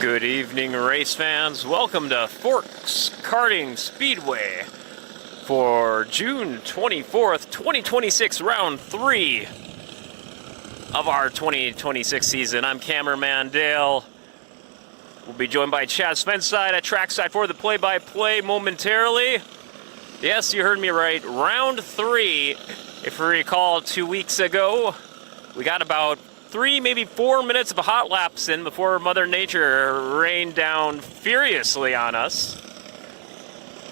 Good evening, race fans. Welcome to Forks Karting Speedway for June 24th, 2026, round 3 of our 2026 season. I'm cameraman Dale. We'll be joined by Chad Svenside at trackside for the play-by-play momentarily. Yes, you heard me right. Round 3. If you recall, 2 weeks ago, we got about 3, maybe 4 minutes of hot laps in before Mother Nature rained down furiously on us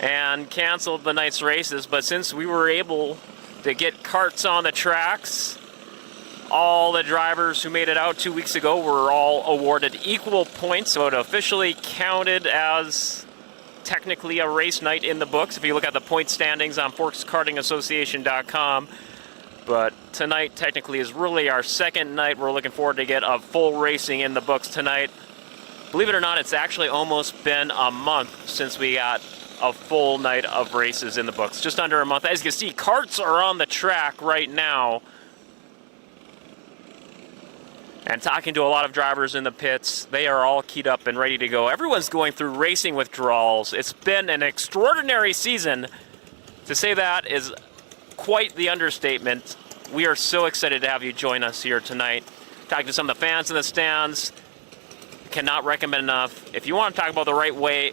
and canceled the night's races. But since we were able to get karts on the tracks, all the drivers who made it out 2 weeks ago were all awarded equal points, so it officially counted as technically a race night in the books if you look at the point standings on ForksKartingAssociation.com. But tonight technically is really our second night. We're looking forward to get a full racing in the books tonight. Believe it or not, it's actually almost been a month since we got a full night of races in the books. Just under a month. As you can see, karts are on the track right now. And talking to a lot of drivers in the pits, they are all keyed up and ready to go. Everyone's going through racing withdrawals. It's been an extraordinary season. To say that is quite the understatement. We are so excited to have you join us here tonight. Talking to some of the fans in the stands. Cannot recommend enough. If you want to talk about the right way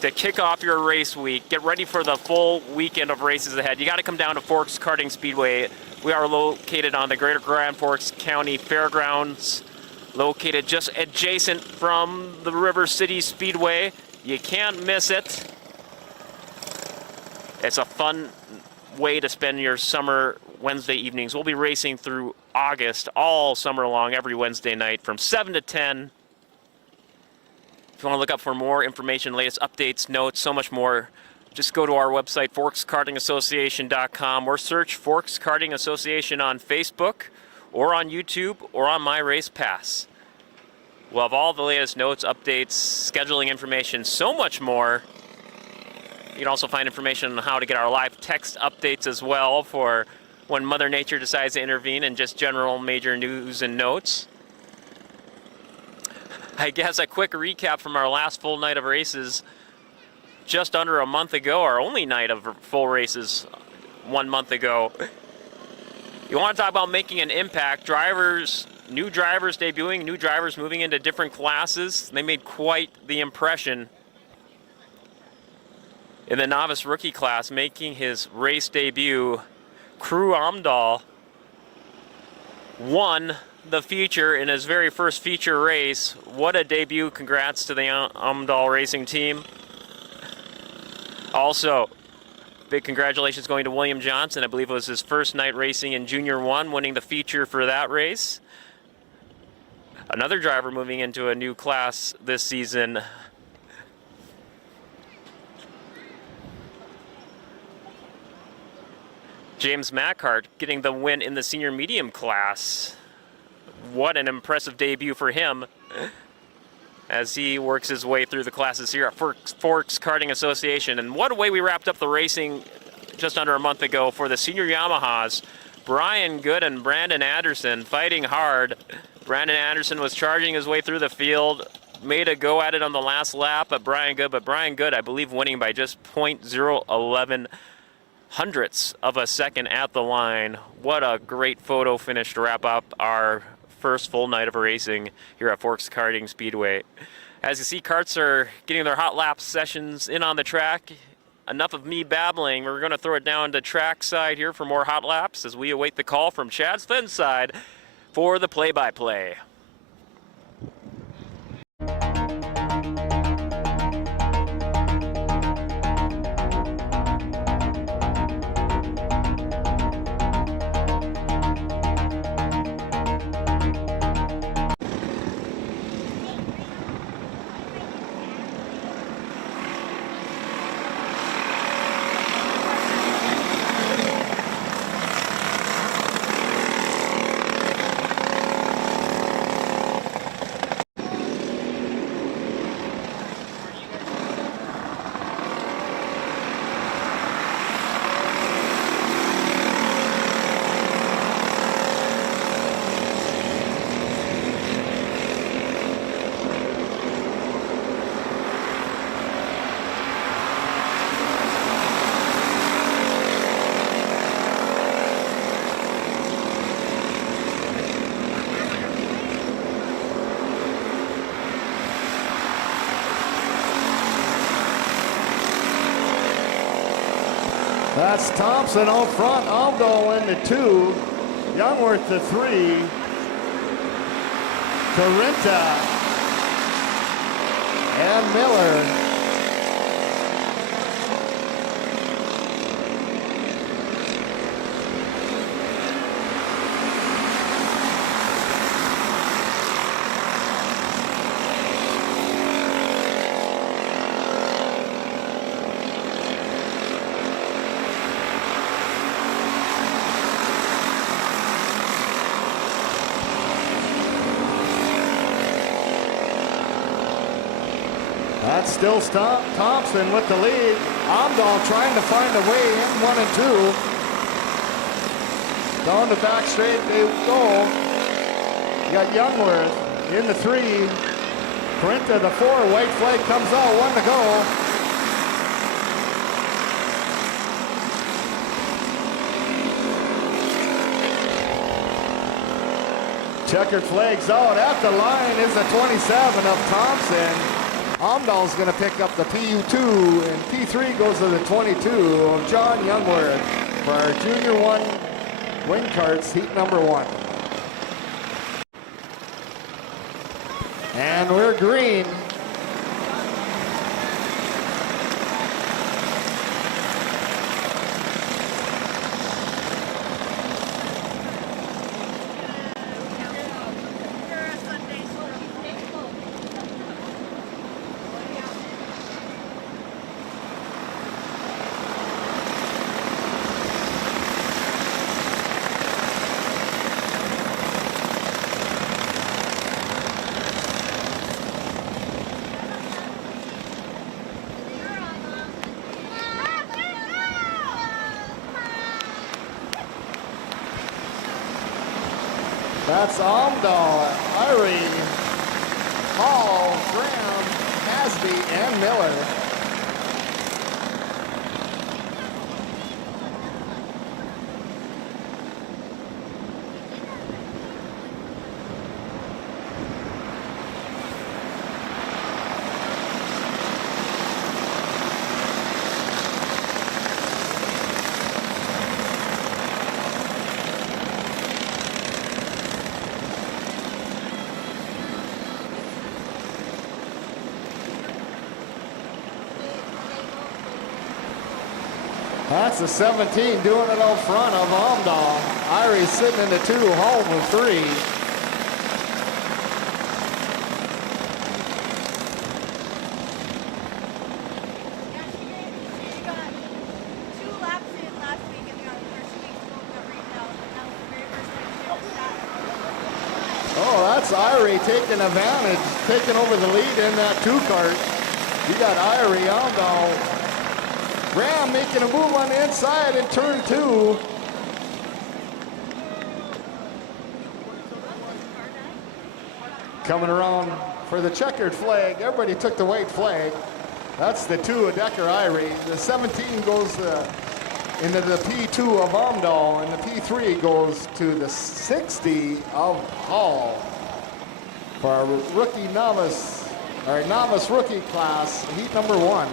to kick off your race week, get ready for the full weekend of races ahead, you got to come down to Forks Karting Speedway. We are located on the Greater Grand Forks County Fairgrounds, located just adjacent from the River City Speedway. You can't miss it. It's a fun way to spend your summer Wednesday evenings. We'll be racing through August all summer long, every Wednesday night from 7 to 10. If you want to look up for more information, latest updates, notes, so much more, just go to our website, ForksKartingAssociation.com, or search Forks Karting Association on Facebook, or on YouTube, or on My Race Pass. We'll have all the latest notes, updates, scheduling information, so much more. You can also find information on how to get our live text updates as well for when Mother Nature decides to intervene, and just general major news and notes. I guess a quick recap from our last full night of races just under a month ago, our only night of full races 1 month ago. You want to talk about making an impact. Drivers, new drivers debuting, new drivers moving into different classes. They made quite the impression. In the novice rookie class, making his race debut, Crew Amdahl won the feature in his very first feature race. What a debut. Congrats to the Amdahl racing team. Also, big congratulations going to William Johnson. I believe it was his first night racing in Junior 1, winning the feature for that race. Another driver moving into a new class this season, James Mackhart, getting the win in the senior medium class. What an impressive debut for him as he works his way through the classes here at Forks Karting Association. And what a way we wrapped up the racing just under a month ago for the senior Yamahas. Brian Good and Brandon Anderson fighting hard. Brandon Anderson was charging his way through the field, made a go at it on the last lap at Brian Good, but Brian Good, I believe, winning by just 0.011 hundredths of a second at the line. What a great photo finish to wrap up our first full night of racing here at Forks Karting Speedway. As you see, karts are getting their hot lap sessions in on the track. Enough of me babbling. We're going to throw it down to trackside here for more hot laps as we await the call from Chad Svenside for the play-by-play. That's Thompson out front, Aldo in the 2, Youngworth the 3, Corinta and Miller. That's still Thompson with the lead. Amdahl trying to find a way in 1 and 2. Down the back straight they go. You got Youngworth in the 3. Corinta the 4. White flag comes out. 1 to go. Checkered flags out. At the line is the 27 of Thompson. Amdahl's going to pick up the PU2, and P3 goes to the 22 of John Youngworth for our Junior 1 wing carts, heat number 1. And we're green. That's Amdahl, Irie, Hall, Graham, Hasby, and Miller. That's the 17 doing it out front of Amdahl. Irie sitting in the 2, Hall with 3. Oh, that's Irie taking advantage, taking over the lead in that 2 cart. You got Irie, Amdahl. Graham making a move on the inside in turn 2. Coming around for the checkered flag. Everybody took the white flag. That's the 2 of Decker Irie. The 17 goes into the P2 of Amdahl, and the P3 goes to the 60 of Hall for our rookie novice, our novice rookie class, heat number 1.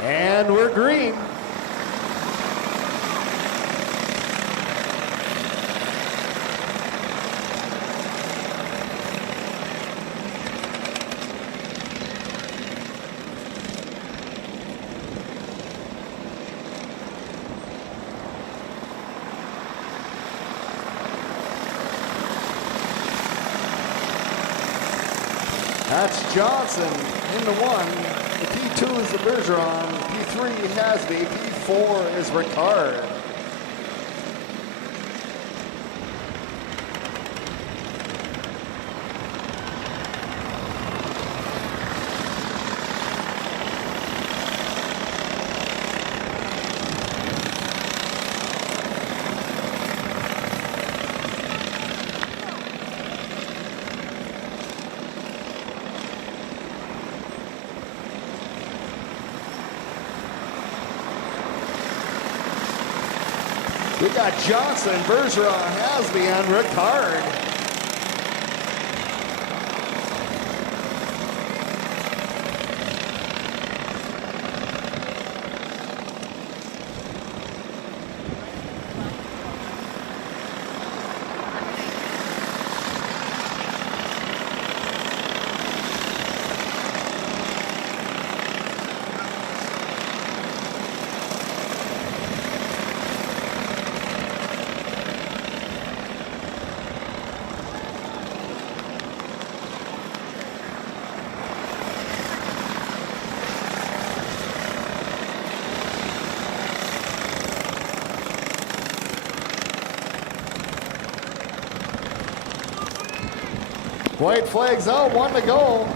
And we're green. That's Johnson in the 1. The P2 is the Bergeron. P3 Hasby. P4 is Ricard. We got Johnson, Bergeron, Hasby, and Ricard. White flag's out, 1 to go.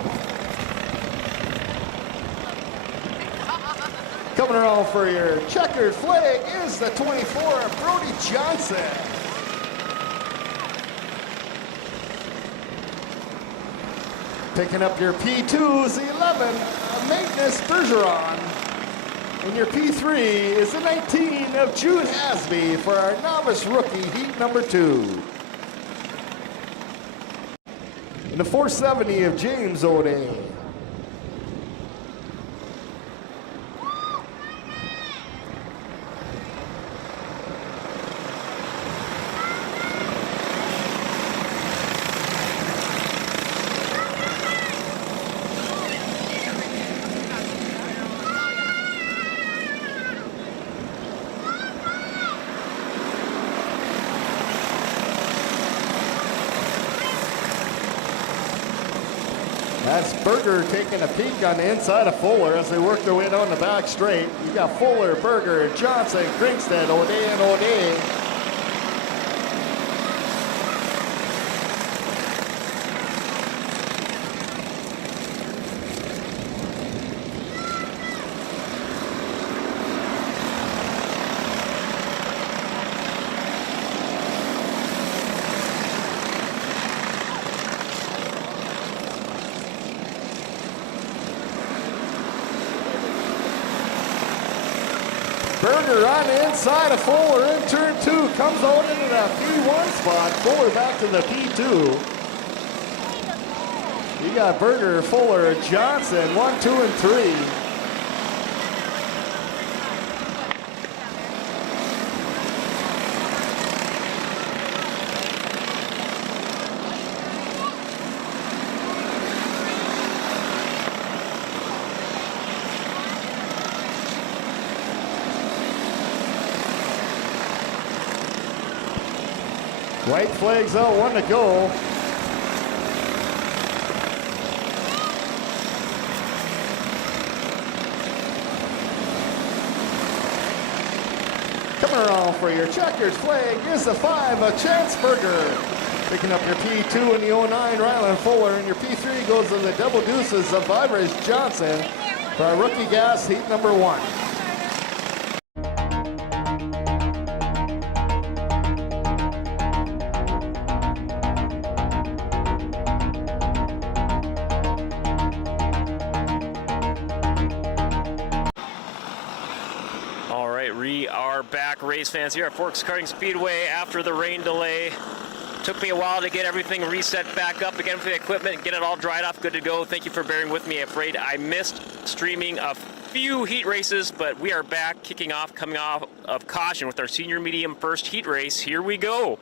Coming around for your checkered flag is the 24, Brody Johnson. Picking up your P2's 11, Magnus Bergeron. And your P3 is the 19 of Jude Hasby for our novice rookie heat number 2. And the 470 of James O'Day. That's Berger taking a peek on the inside of Fuller as they work their way down the back straight. You got Fuller, Berger, Johnson, Gringstead, O'Day, and O'Day. Berger on the inside of Fuller in turn 2, comes out into that P1 spot. Fuller back to the P2. You got Berger, Fuller, Johnson, 1, 2, and 3. White flag's out, 1 to go. Coming around for your checkered flag is the 5 of Chance Berger. Picking up your P2 in the 09, Ryland Fuller, and your P3 goes to the double deuces of Ivers Johnson for our rookie gas heat number 1. We are back, race fans, here at Forks Karting Speedway after the rain delay. Took me a while to get everything reset back up again for the equipment and get it all dried off, good to go. Thank you for bearing with me. Afraid I missed streaming a few heat races, but we are back, kicking off, coming off of caution with our senior medium first heat race. Here we go.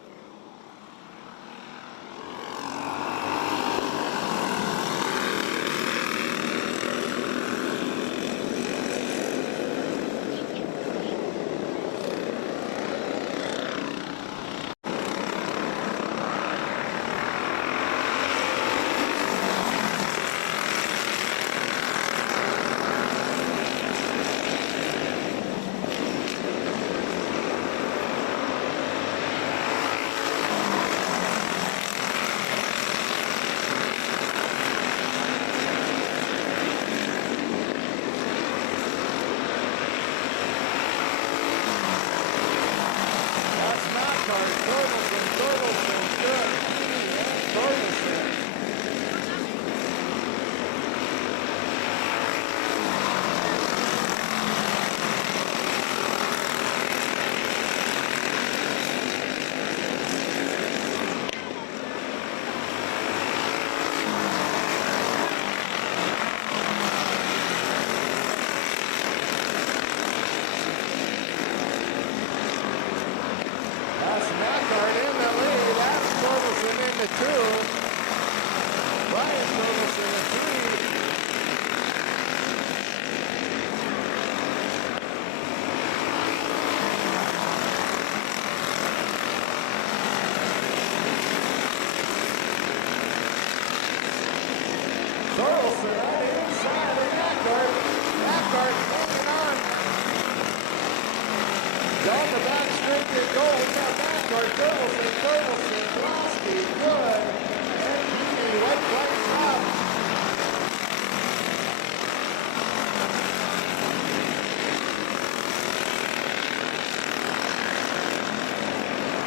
good. Great job.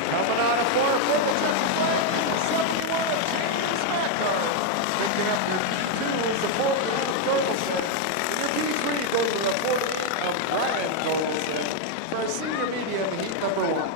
Coming out of fourth with the checkered flag, 71, James Mackar. Picking up your P2 is the 14 of Torkelson. And your P3 goes to the 14 of Brian Torkelson for a senior medium heat number 1.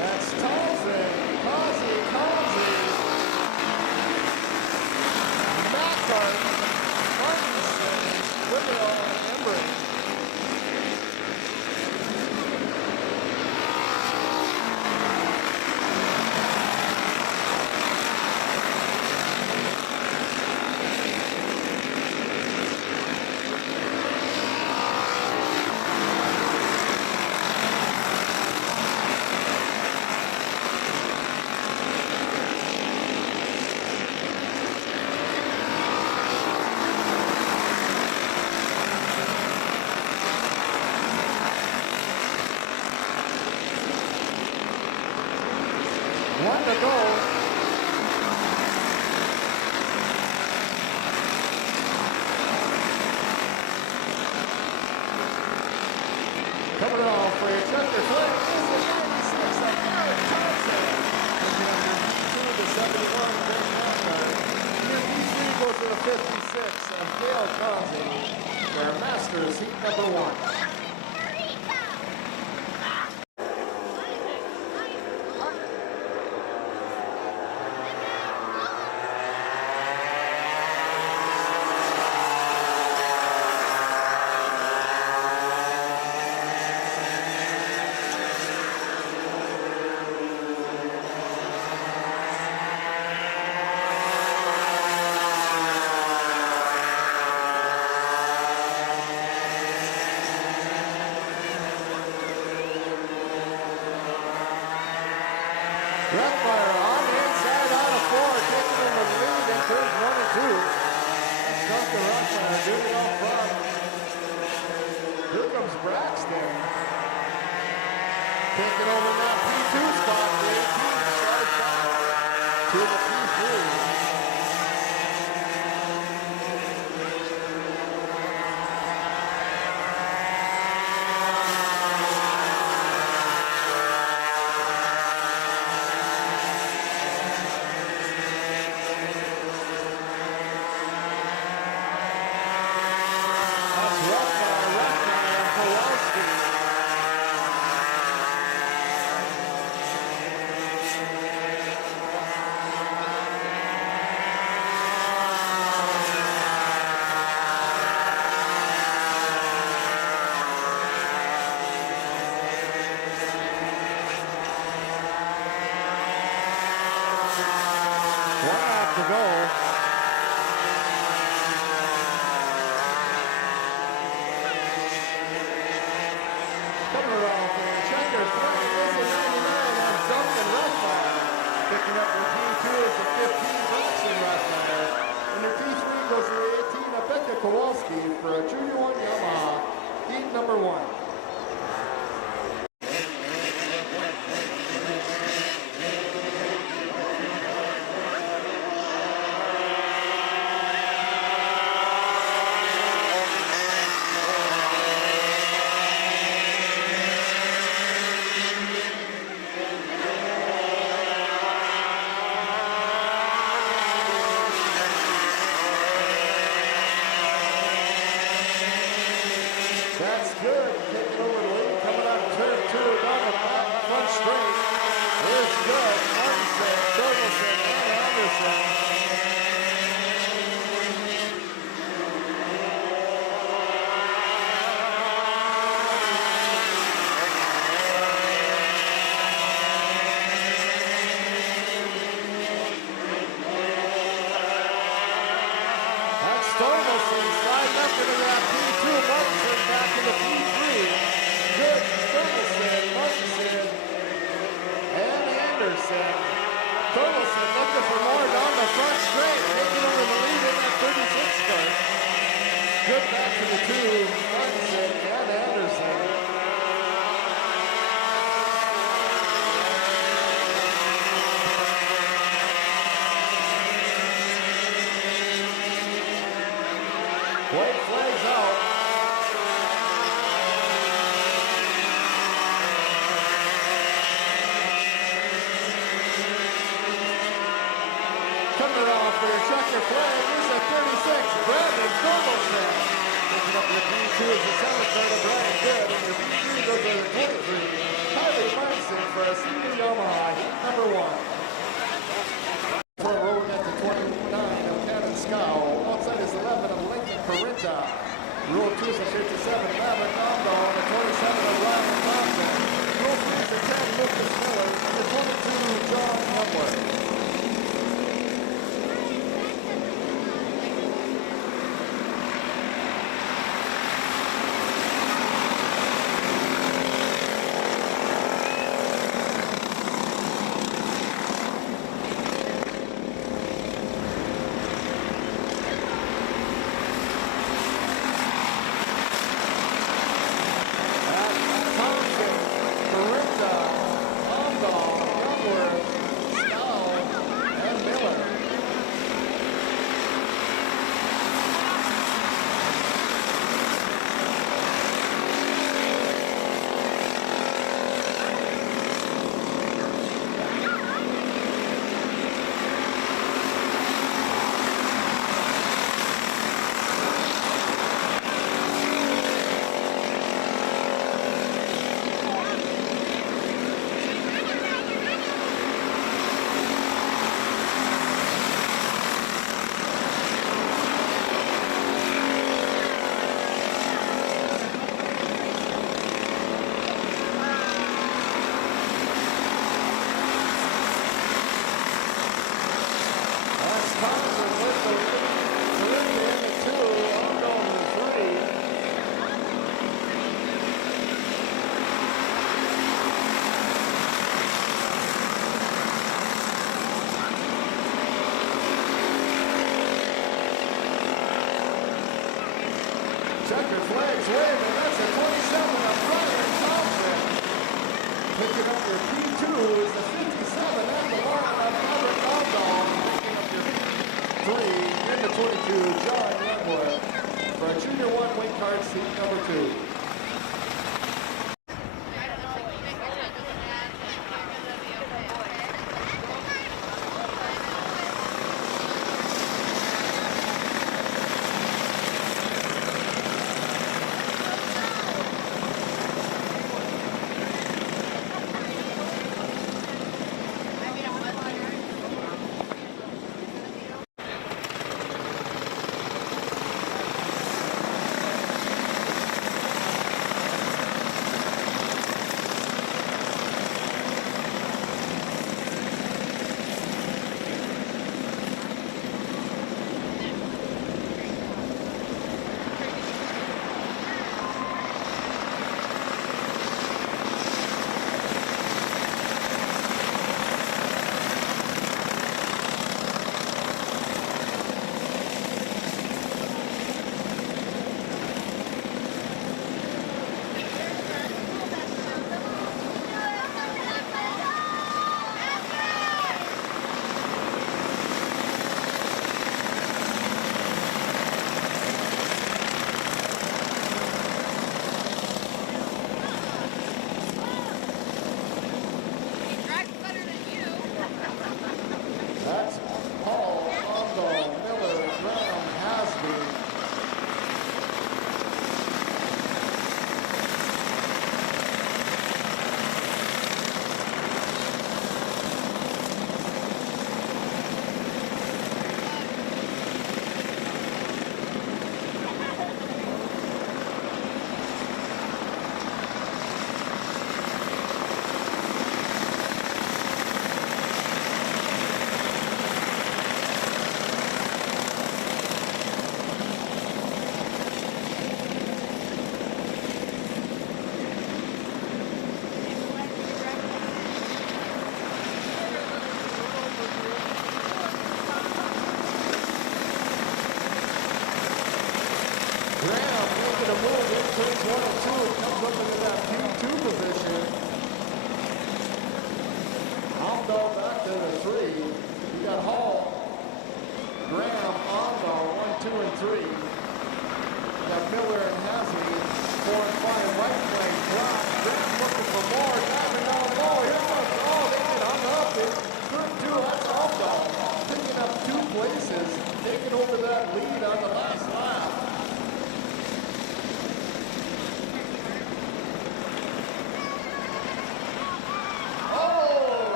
That's Townsend, Causey, Mackart, Martinson, Whittle, and Embry. One to go. Coming on for your checker flag is the 96 of Eric Thompson. Picking up your P2 to 71, Ben Mackart. Your P3 goes to the 56 of Dale Causey. Their Masters heat number 1. Reckmeyer on the inside out of 4, taking in the lead in turns 1 and 2. That's Duncan Reckmeyer doing it up front. Here comes Braxton. Taking over that P2 spot. The 18 slides back to the P3. To go. Coming around for the checker flag is the 99 of Duncan Reckmeyer. Picking up your P2 is the 15 Braxton Reckmeyer. And your P3 goes to the 18 of Becca Kowalski for a Junior 1 Yamaha heat number 1. That's good. Thormelson sliding up into that P2. Martinson back into P3. Good. Thormelson, Martinson, and Anderson. Thormelson looking for more down the front straight. Taking over the lead in that 36 car. Good back to the two. Martinson and Anderson. White flags out. Coming off for your checker flag is a 36, Brandon Thormelson. Picking up your P2 is the 7th car to Brian Good, and your P3 goes to the 23. Kylie Martinson for a senior Yamaha, heat number 1. For a road at the 29 of Cannon Scow. Outside is 11 of Lincoln Corinta. Row 2 is the 57, Maverick Omdo, and the 27 of Ryan Thompson. Row 3 is the 10, Lucas Miller, and the 22, John Hemler. Checker flags waving. That's a 27 of Brian Thompson. Picking up your P2 is the 57 and the 1 of Maverick Omdal. Picking up your 3 and the 22, John Youngwood. For a Junior 1 weight card seat number 2. Graham making a move in turns 1 and 2. It comes up into that P2 position. Almdahl back to the 3. We got Hall, Graham, Almdahl, 1, 2, and 3. We got Miller and Hasby, 4 and 5. Right flank drop. Graham looking for more. Diving down low. Here comes, oh, they get hung up in turn 2. That's Almdahl picking up 2 places, taking over that lead on the last lap.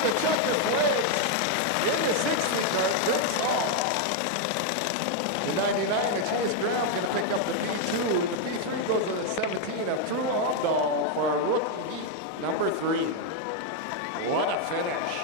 The checker flags in the 60 car, Chris Hall. The 99, the Chase Graham going to pick up the P2. The P3 goes to the 17 of True Almdahl for rookie heat number 3. What a finish.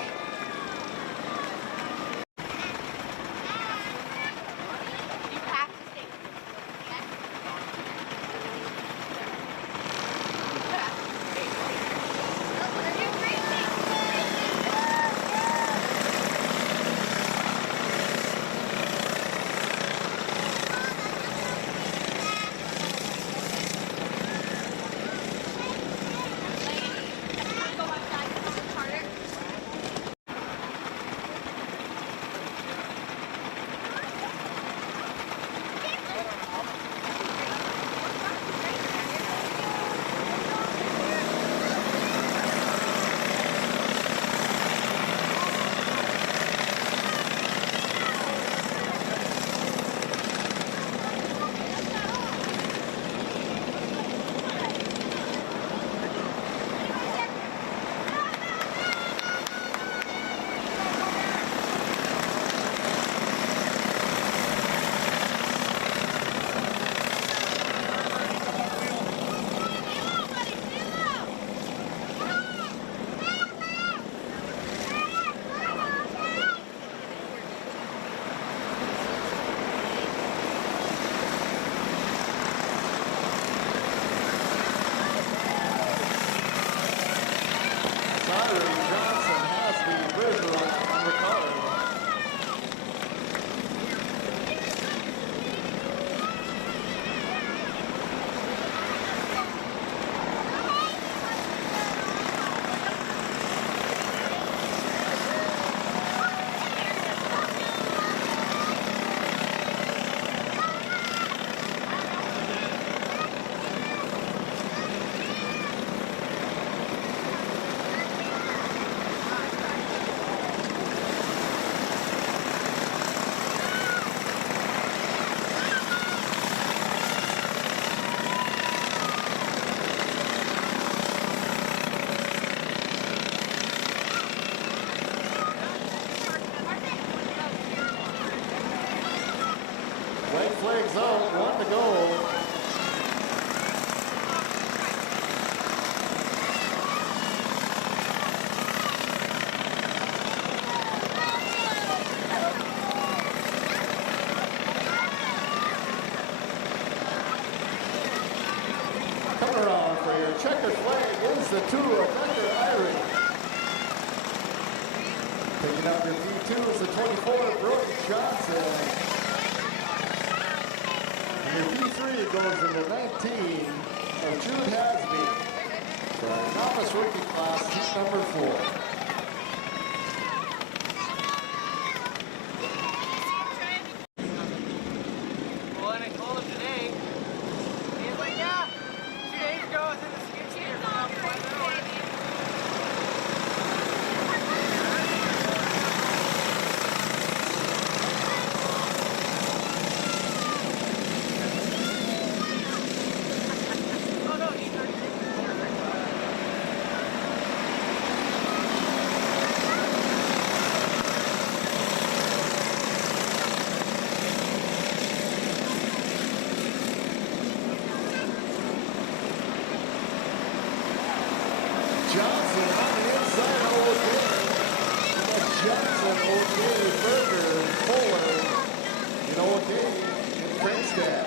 Flags out, 1 to go. Coming around for your checkered flag is the 2 of Becker Irie. Picking up your P2 is the 24 of Brody Johnson. Your P3 goes to the 19 of Jude Hasby. For our novice rookie class, heat number 4. Johnson on the inside of O'Day. Johnson, O'Day, Berger, Fuller, and O'Day and Princeton.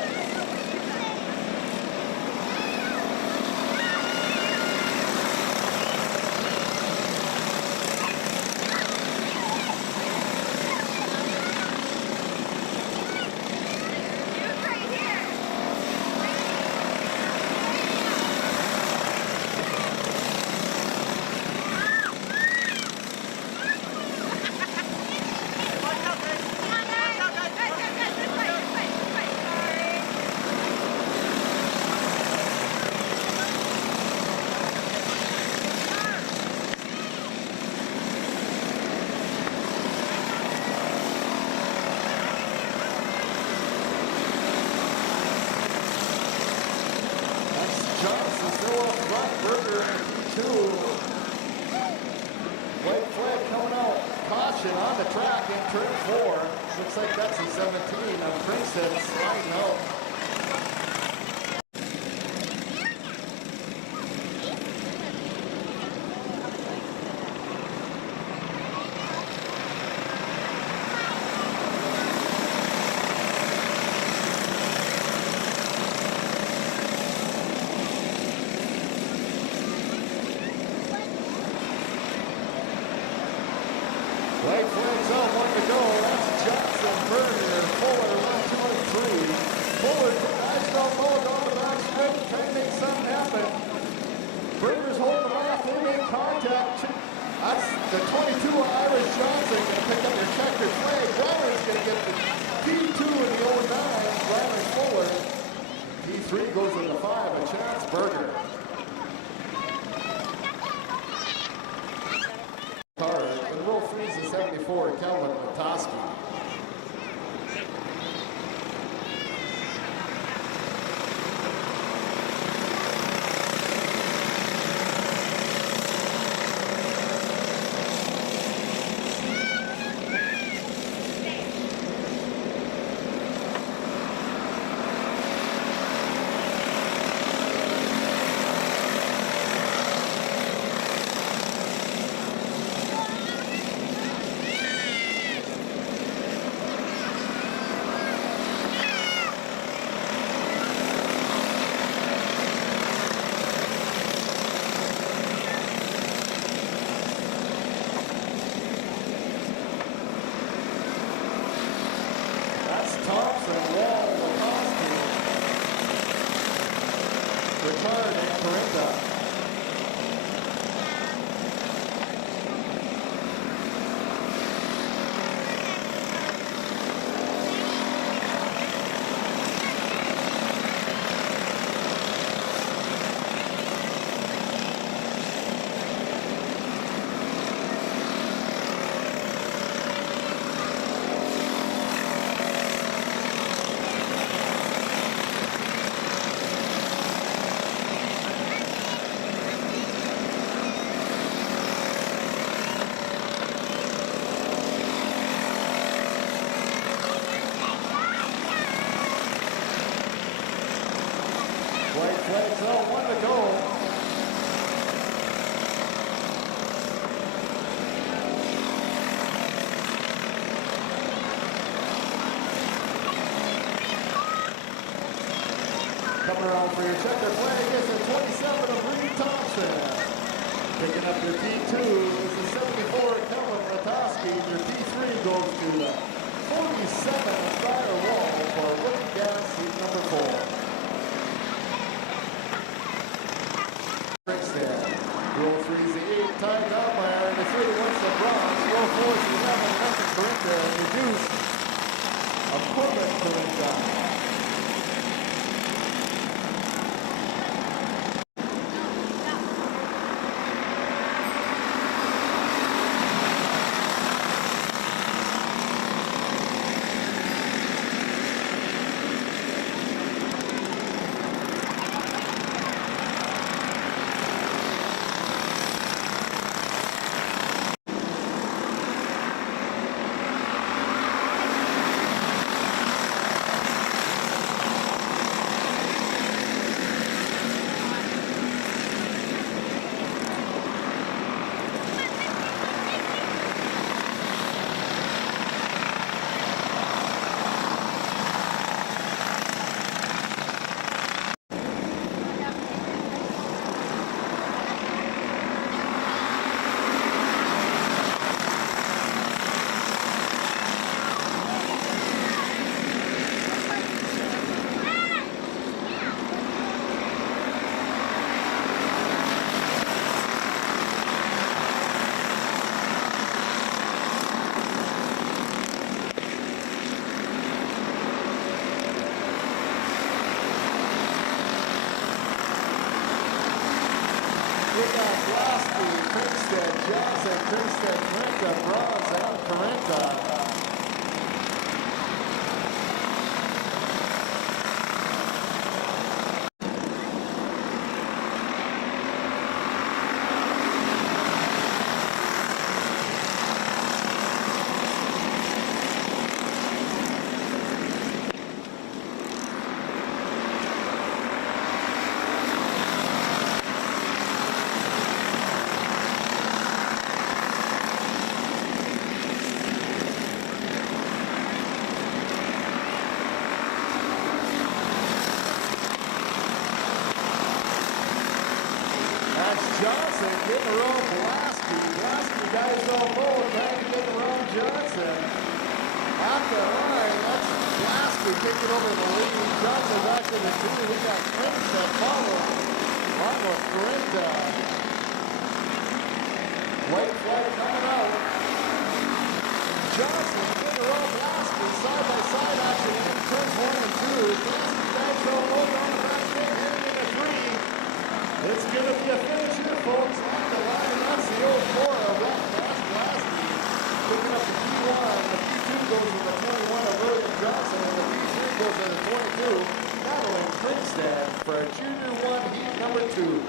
front. Berger in P2. White flag coming out. Caution on the track in turn 4. Looks like that's the 17 of Princeton sliding out. White flags out, 1 to go. That's Johnson, Berger, Fuller, 1, 2, and 3. Fuller, nice down low down the back straight, trying to make something happen. Berger's holding them off, they make contact. That's the 22 of Irish Johnson going to pick up their checkered flag. Ryler's going to get the P2 in the 09. Ryler Fuller. P3 goes into 5, a chance Berger. In row 3 is the 74, Kelvin Matoski. Thompson, Wall, Lakoski, Ricard, and Corinda. White flags out, 1 to go. Coming around for your checker flag is the 27 of Reed Thompson. Picking up your P2 is the 74 Kellen Ratoski. Your P3 goes to the 47 of Ryder Wall for rookie gas seat number 4. Row 3 is the 8, tied up by Iron. The 3 wins the bronze. Row 4 is the 11, nothing Corinda. Reduced a Corbett Corinda. We got Blasky, Princeton, Johnson, Princeton, Corinda, bronze out Corinda. Johnson getting around Blasky. Blasky dives off low, trying to get around Johnson. At the line, that's Blasky taking over the lead. Johnson back to the two. We got Prince that follow. Marco Corinta. White flag coming out. Johnson getting around Blasky. Side by side action in turns 1 and 2. Blasky dives off low on the back end, heading into 3. It's going to be a finish here, folks. On the line, and that's the old Cora. Ross Blasky picking up the P1. The P2 goes to the 21 of William Johnson, and the P3 goes to the 22. Battling Princeton for Junior 1 heat number 2.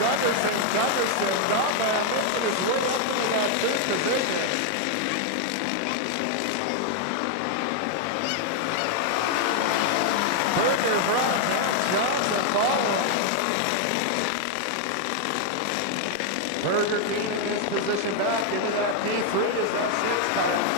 Gunderson, Dogman making his way up into that 3rd position. Berger front, Johnson following. Berger gaining his position back into that P3 as that 6 comes.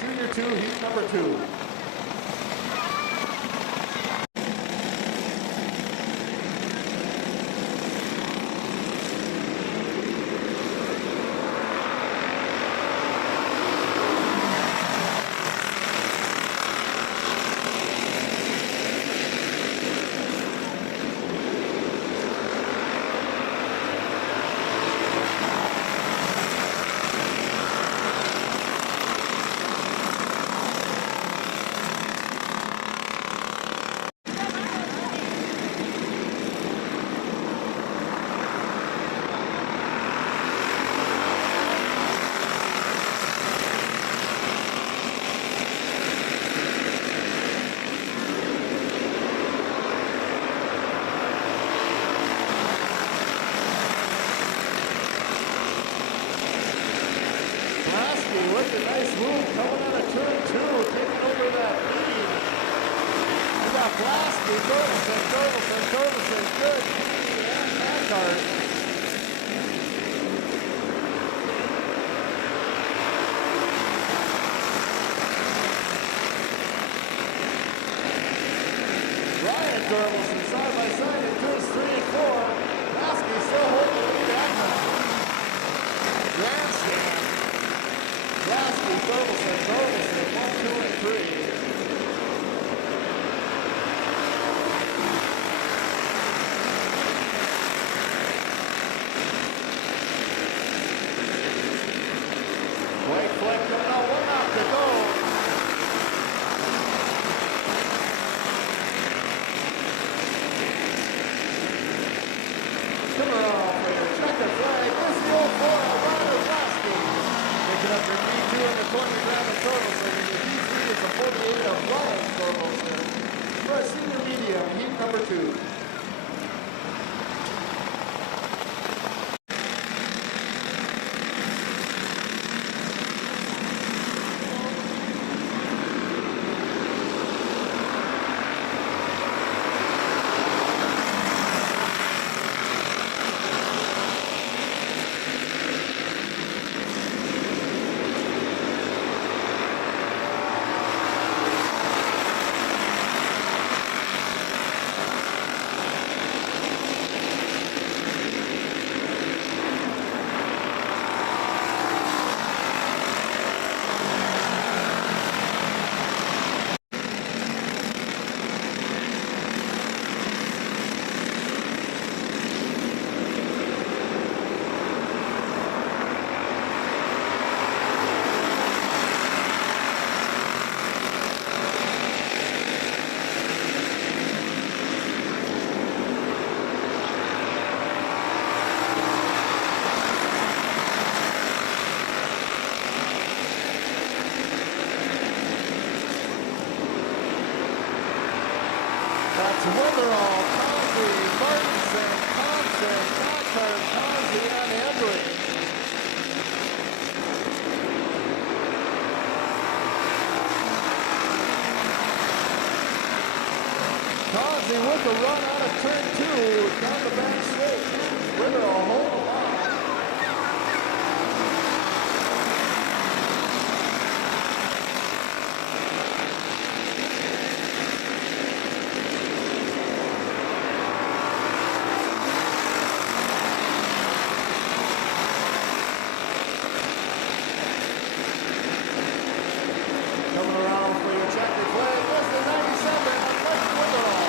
Junior 2, heat number 2. With a nice move coming out of turn 2, taking over that lead. We got Blasky, Torkelson, good. And Packard. Ryan Torkelson side by side in turns 3 and 4. Blasky still holding the lead at now. Grandstand. Blasky, Torkelson, 1, 2, and 3. White flag coming out, 1 lap to go. Witherall, Causey, Martinson, Thompson, Lockhart, Causey, and Embry. Causey with a run out of turn 2 down the back straight. Witherall hold the line. Coming around for your checkered flag is the 97, Mike Witherall.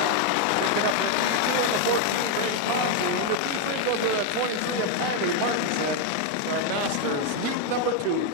Picking up the 2 and the 14, Ray Ponzi. The 3 goes to the 23 of Kylie Martinson. Our Masters, heat number 2.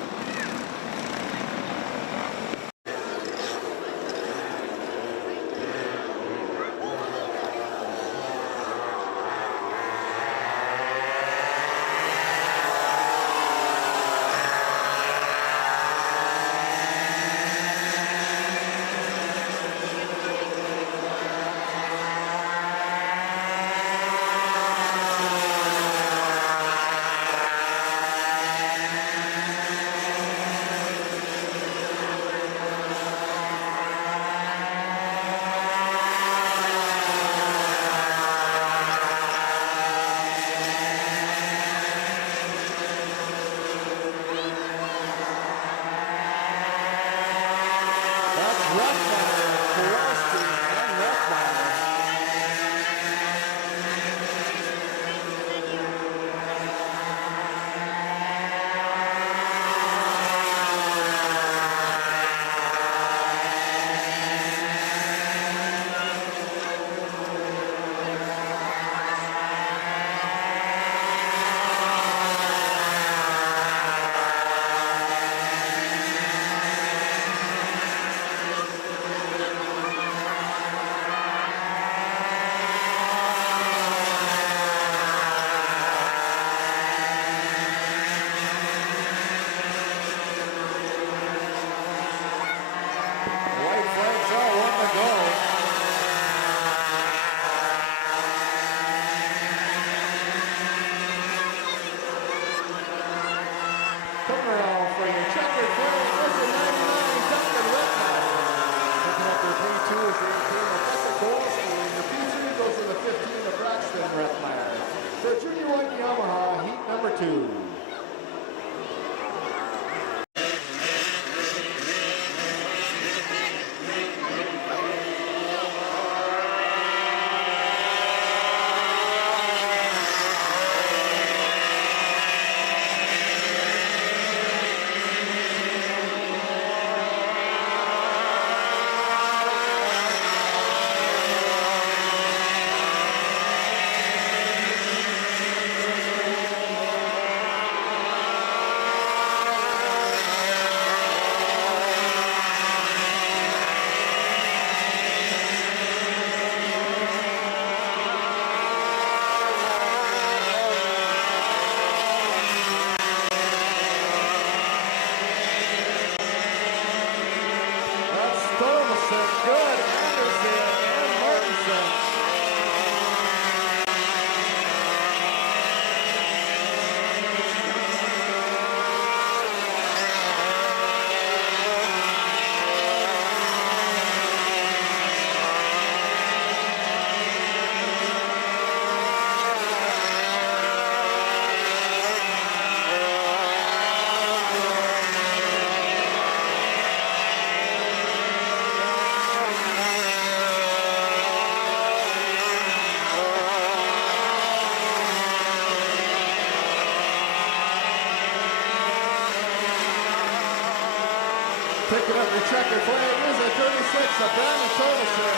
Picking up your checkered flag is a 36 of Brandon Torkelson.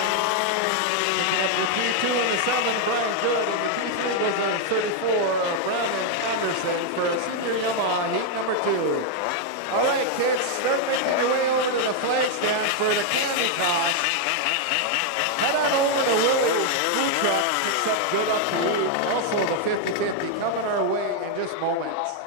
Picking up your P2 and the 7, Brian Good. And the P3 goes to the 34 of Brandon Anderson for a senior Yamaha heat number 2. All right, kids, start making your way over to the flag stand for the candy toss. Head on over to Willie's food truck, pick something good up to eat. Also the 50-50 coming our way in just moments.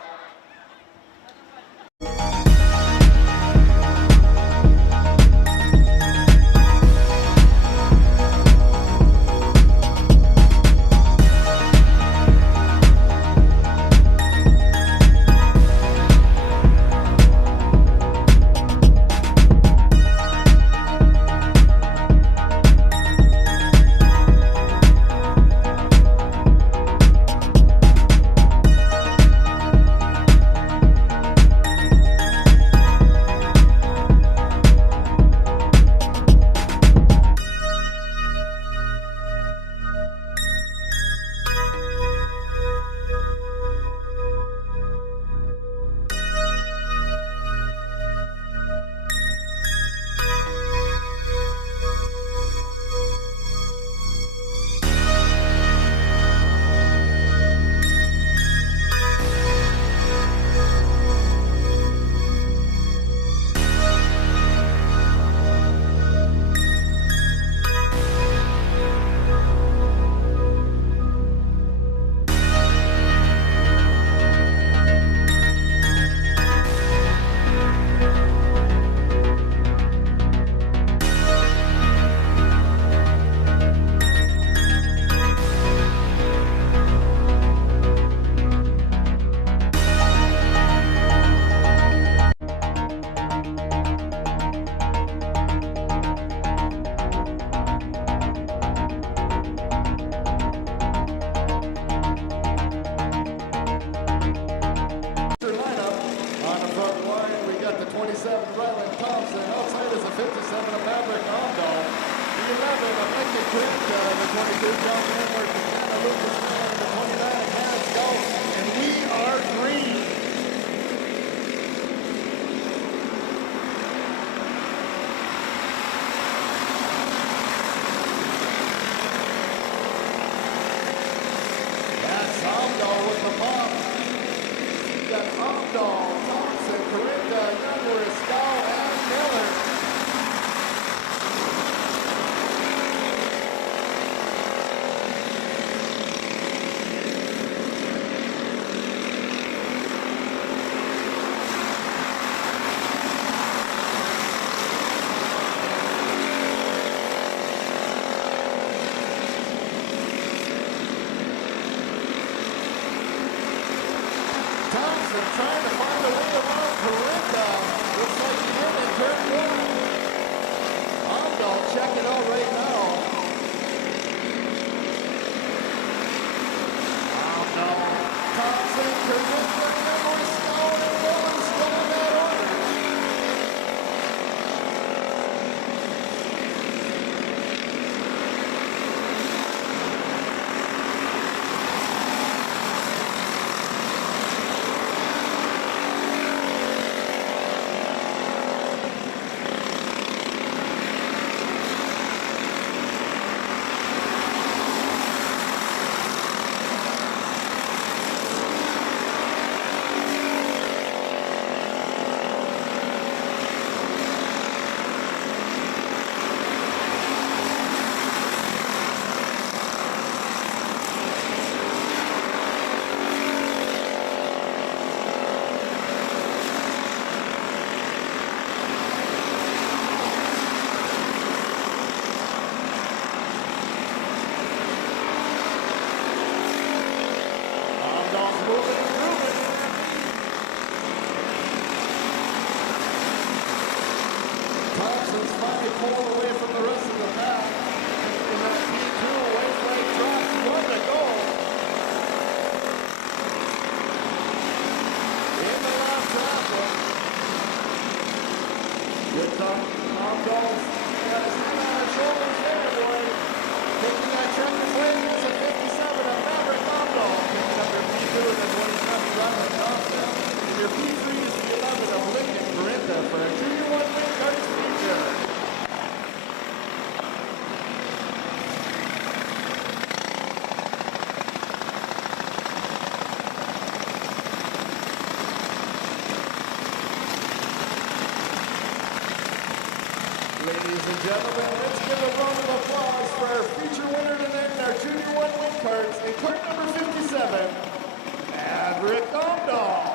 of Lincoln Corinth, the 22 John Landmark, the 10 of Lucas Mann, the 29 of Cannon Scout, and we are green. That's Amdahl with the pump. We got Amdahl, Thompson, Corinth, Youngworth, Scout, and Miller. Thompson trying to find a way around Corinth. Looks like he did in turn one. Amdahl checking out right now. Amdahl, Thompson, Corinth, Youngworth, Scout, and Miller still in that order. Amdahl's moving and grooving. Thompson's finally pulling away from the rest of the pack. In that P2, white flag drops, one to go. In the last traffic. Good time. Amdahl's got his hand on his shoulders there, boy. Taking that checker flag is a 57 of Maverick Amdahl. Picking up your P2 and the 27 Robert Thompson. And your P3 is the 11 of Lincoln Corinth for a Junior 1 win Karting Speedway. Ladies and gentlemen, let's give a round of applause for our feature winner tonight in our Junior 1 win cards in cart number 57, Maverick Amdahl.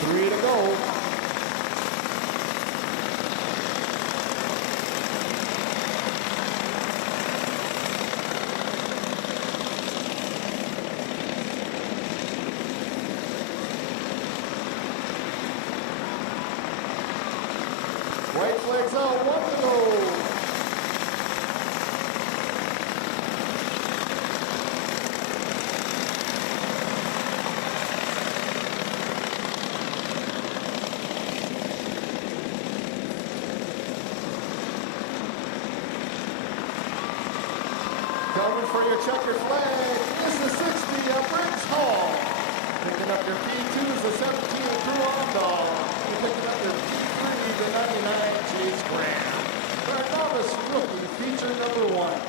3 to go. White flags out, 1 to go. Coming for your checkered flag, this is 60 at Briggs Hall. Picking up your P2s, the 17 Crew Ondal. You're picking up your P3, the 99 Chase Graham. For our novice rookie, feature number 1.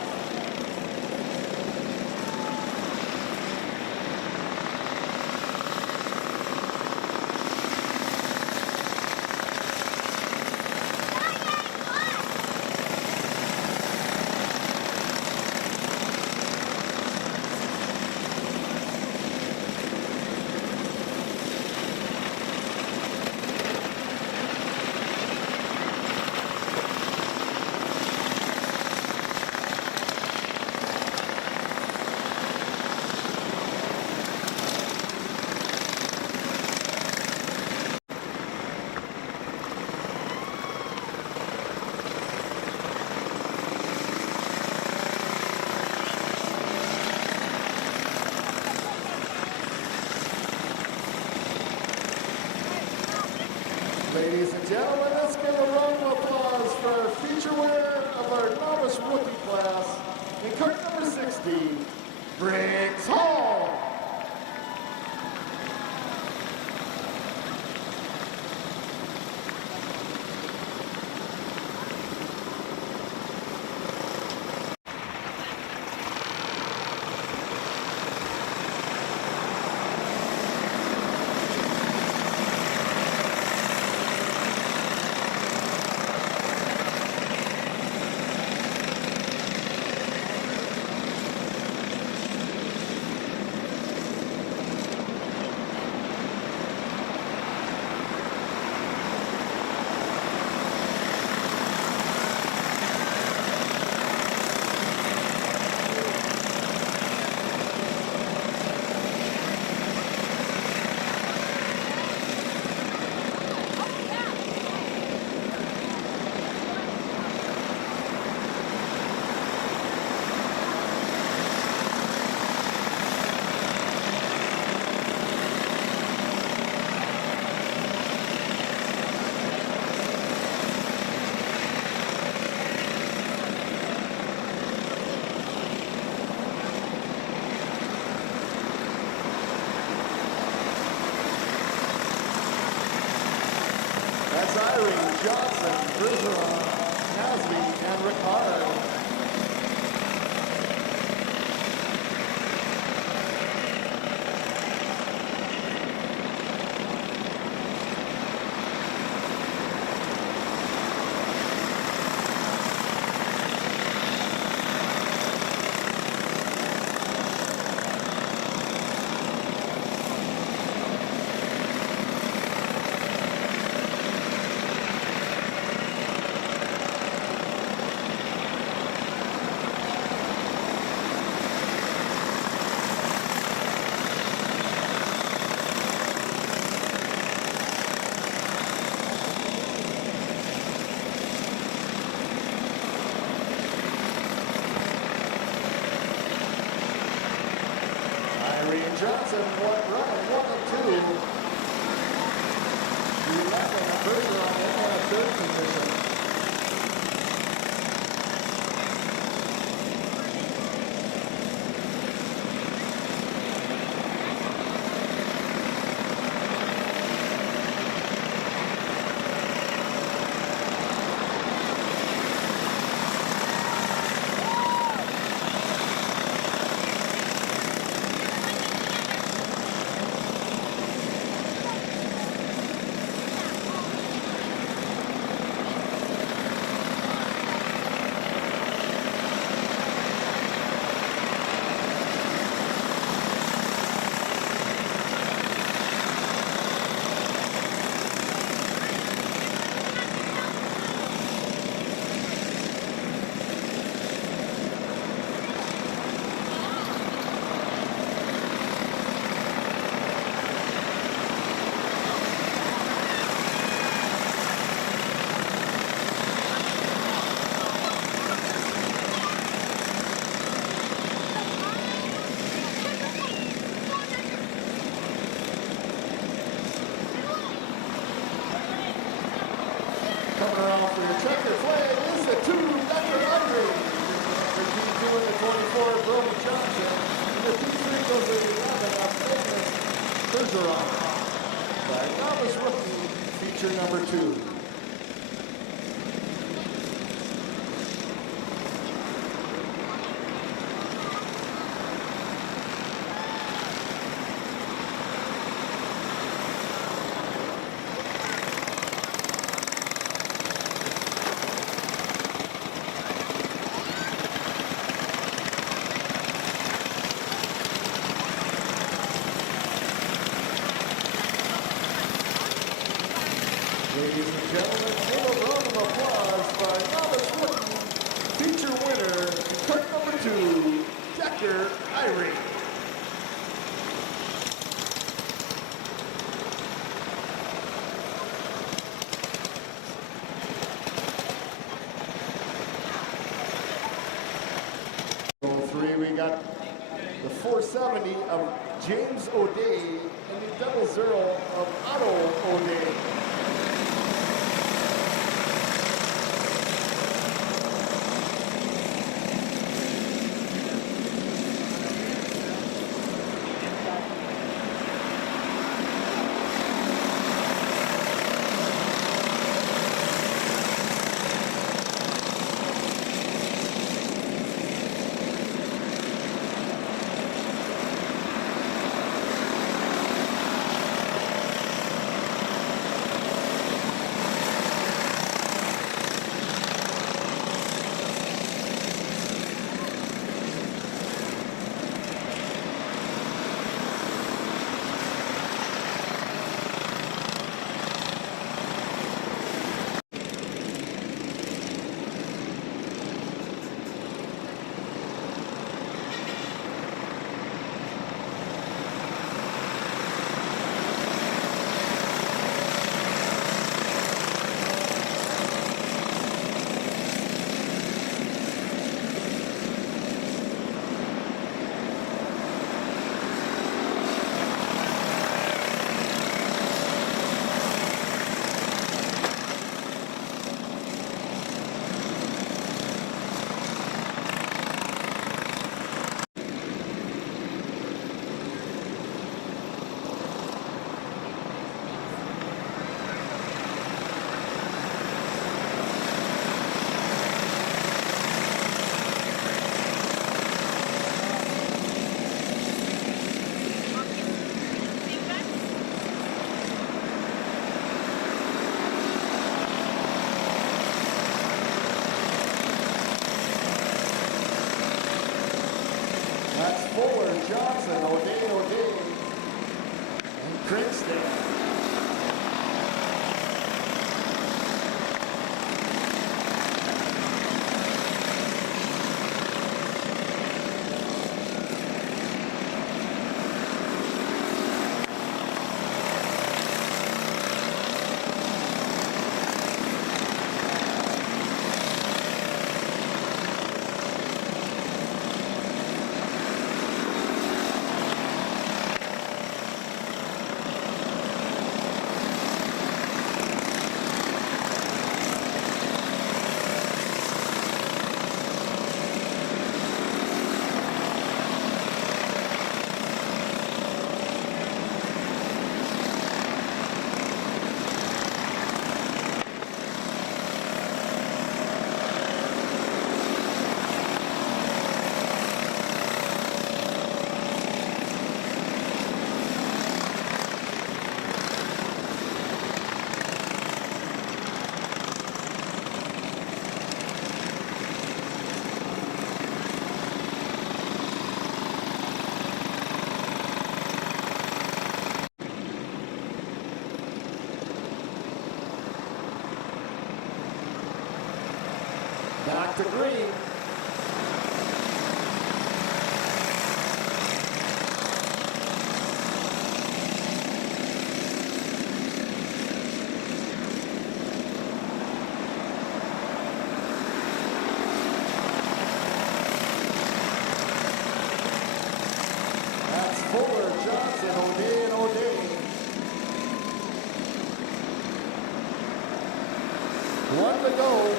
Ladies and gentlemen, let's give a round of applause for our feature winner of our novice rookie class in cart number 60, Briggs Hall. That's Irene, Johnson, Bergeron, Nasby, and Ricard. Johnson running 1 and 2. The 11 and Bergeron in third position. in the 24, Brody Johnson. And the P3 goes to the 11 of Magnus Bergeron. The novice rookie, feature number 2. Ladies and gentlemen, give a round of applause for novice rookie feature winner, cart number 2, Decker Irie. Three, we got the 470 of James O'Day and the 00 of Otto O'Day. That's Fuller, Johnson, O'Day, and Princeton. Back to green. That's Fuller, Johnson, O'Day, and O'Day. One to go.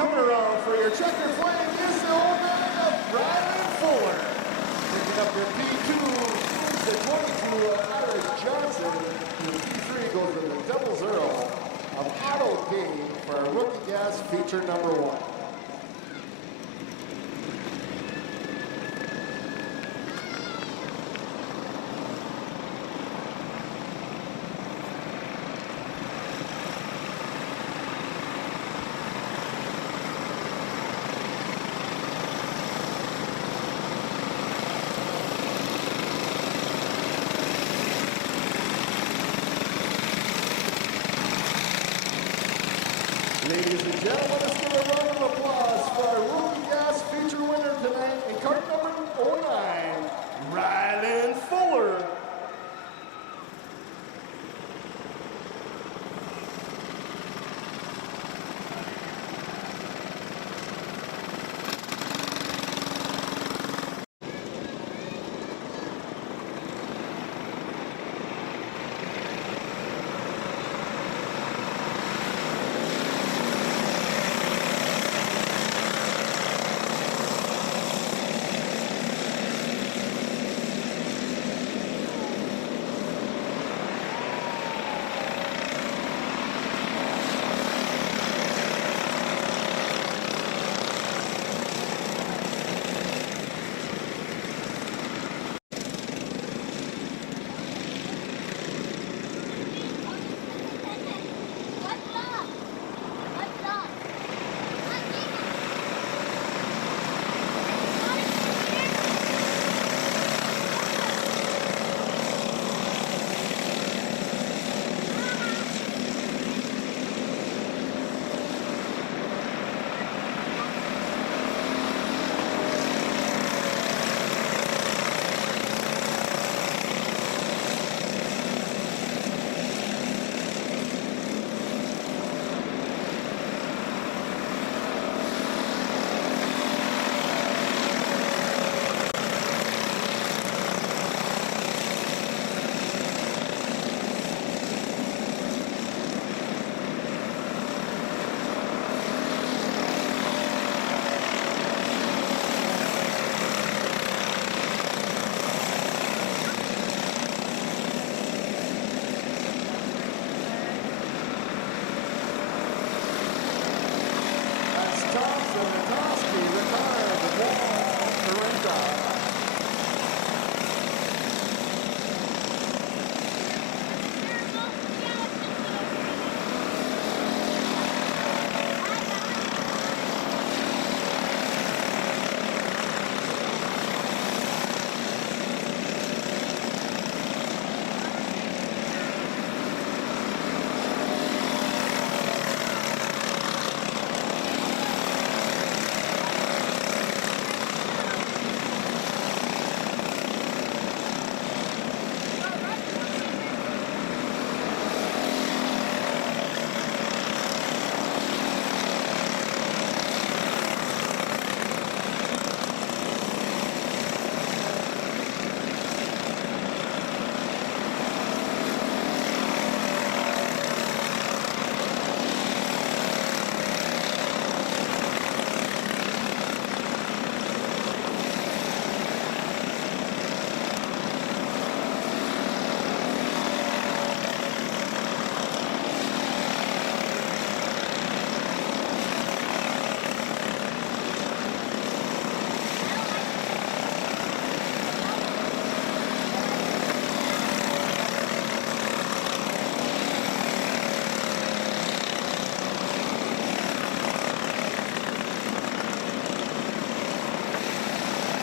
Coming around for your checkered flag is the old man of Ryland Fuller. Picking up your P2, the 22 of Irish Johnson. And the P3 goes to the double zero of Otto King for rookie gas feature number 1. Ladies and gentlemen, let's give a round of applause for our rookie gas feature winner tonight in cart number 09, Ryland Fuller.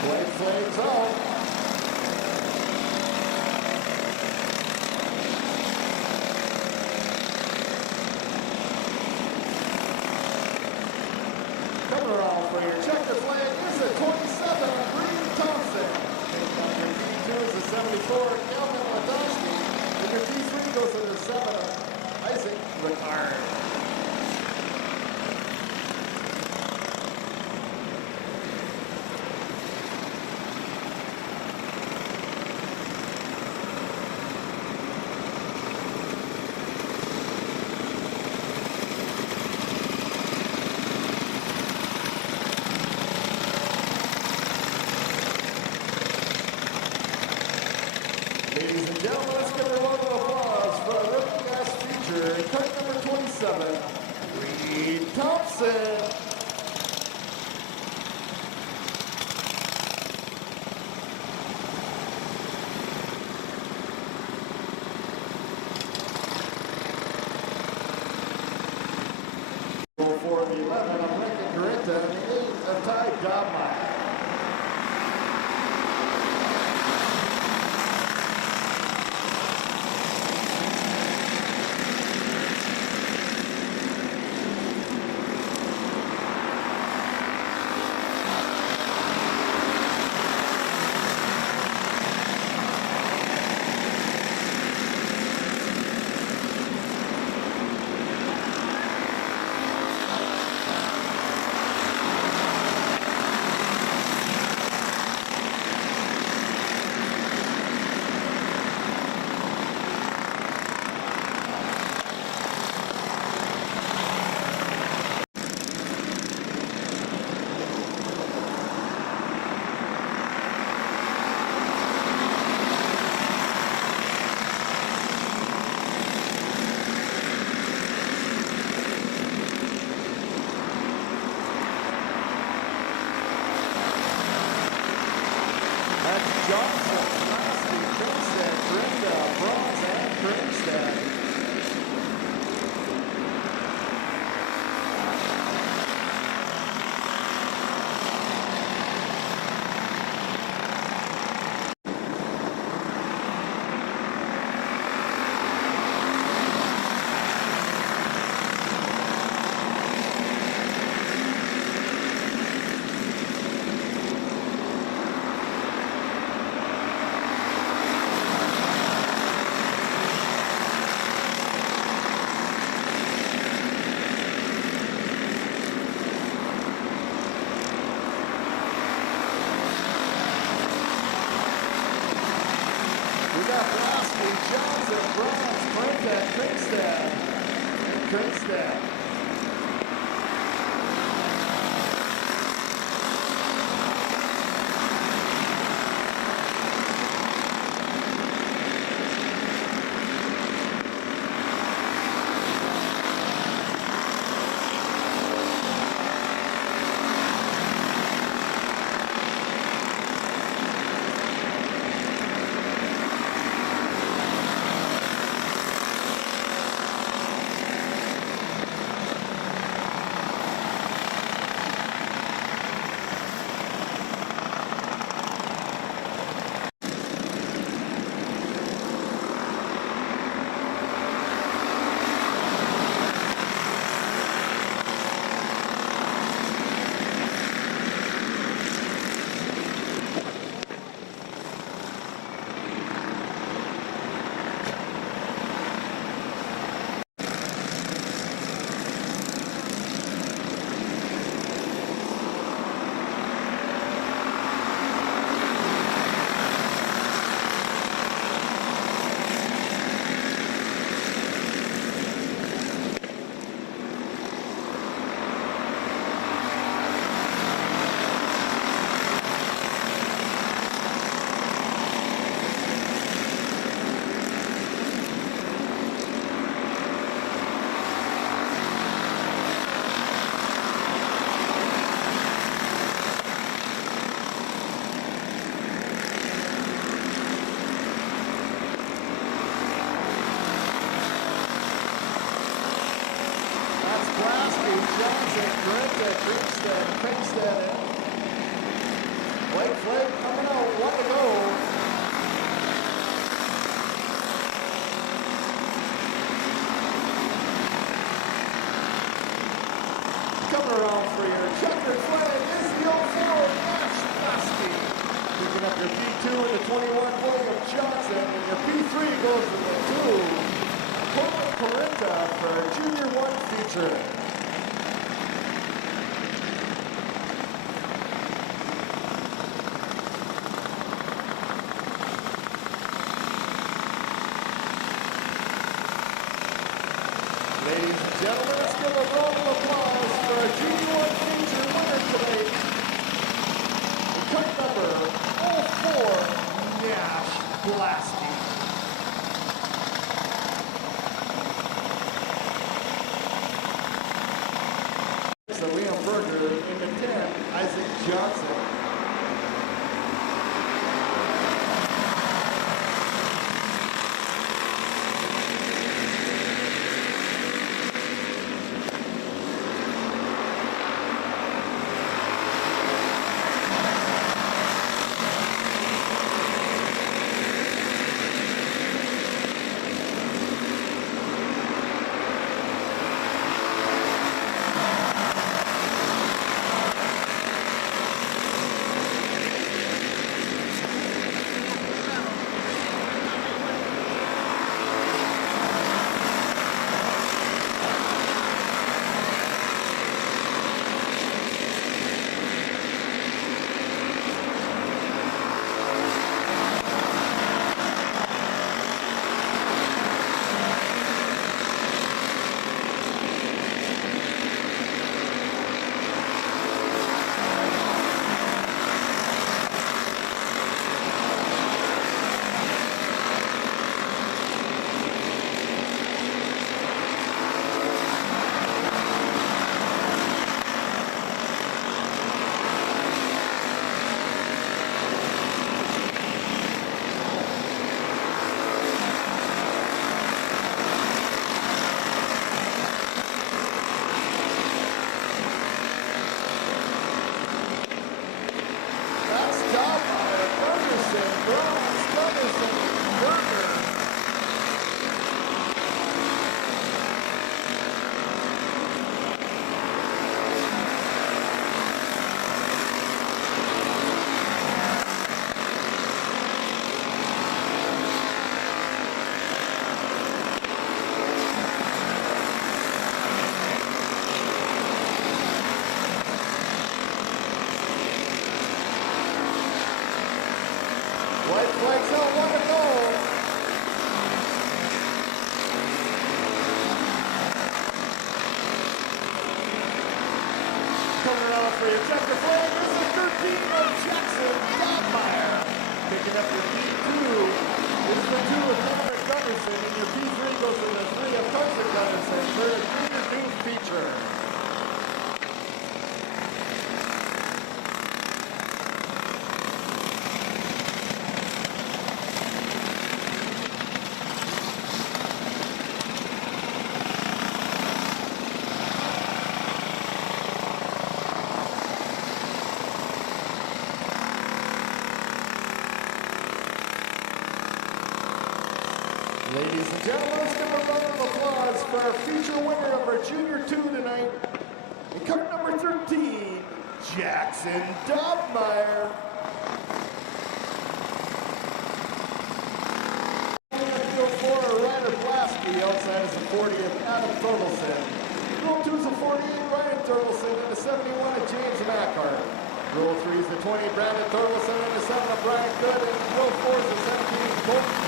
White flags out. Coming around for your checker flag is the 27 of Green Thompson. Your T2 is the 74 Calvin Ladowski. And your T3 goes to the 7 of Isaac Ricard. Johnson. For the 11 of Lincoln Corinta and the 8 of Ty Dobmeyer. That's Johnson, Lasky, Kringstad, Brenda, Bronze, and Kringstad. We got Lasky, Johnson, Bronze, Brenda, Kringstad, and Kringstad. Johnson, Brenda, Kringstad, Kringstad. White flag coming out, 1 to go. Coming around for your checkered flag is the 04 Nash Lasky. Picking up your P2 and the 21 William Johnson, and your P3 goes to the 2. Corey Corinta for Junior 1 feature. Ladies and gentlemen, let's give a round of applause for our Junior 1 feature winner today. The cut number 04, Nash Lasky. now for your checker flag. This is 13 of Jackson Dobmeyer. Picking up your P2 is the 2 of Cameron Gunderson, and your P3 goes to the 3 of Carson Gunderson for a Junior 2 feature. Ladies and gentlemen, let's give a round of applause for our feature winner of our Junior 2 tonight. In cart number 13, Jackson Dobmeyer. Field 4, Ryder Blasky. Outside is the 40 of Adam Thorvaldsen. Row 2 is the 48, Ryan Thorvaldsen, and the 71 of James Mackhart. Row 3 is the 20, Brandon Thorvaldsen, and the 7 of Brian Good, and row 4 is the 17, Colton.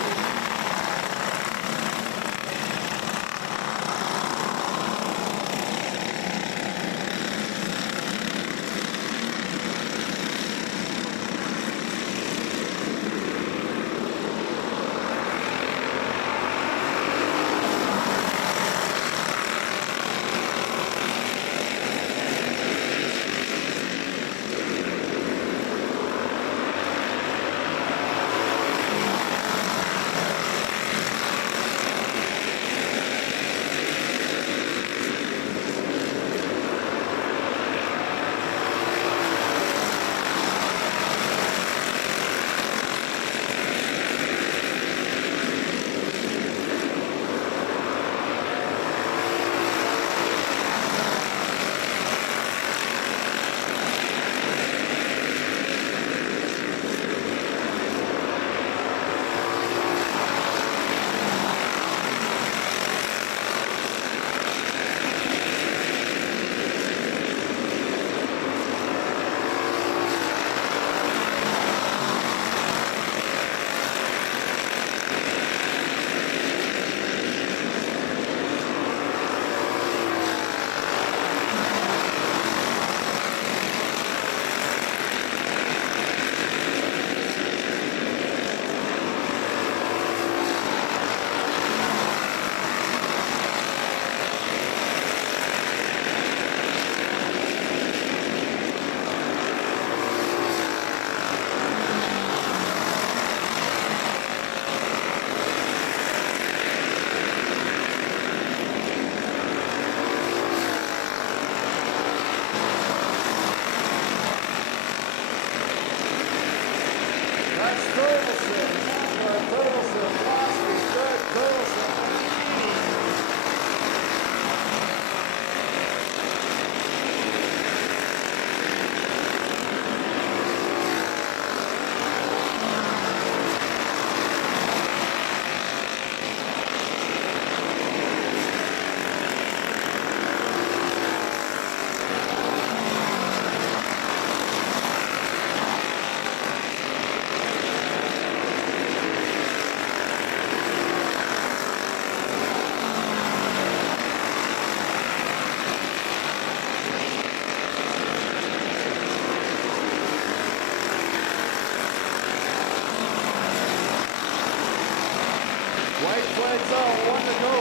White flags out, 1 to go.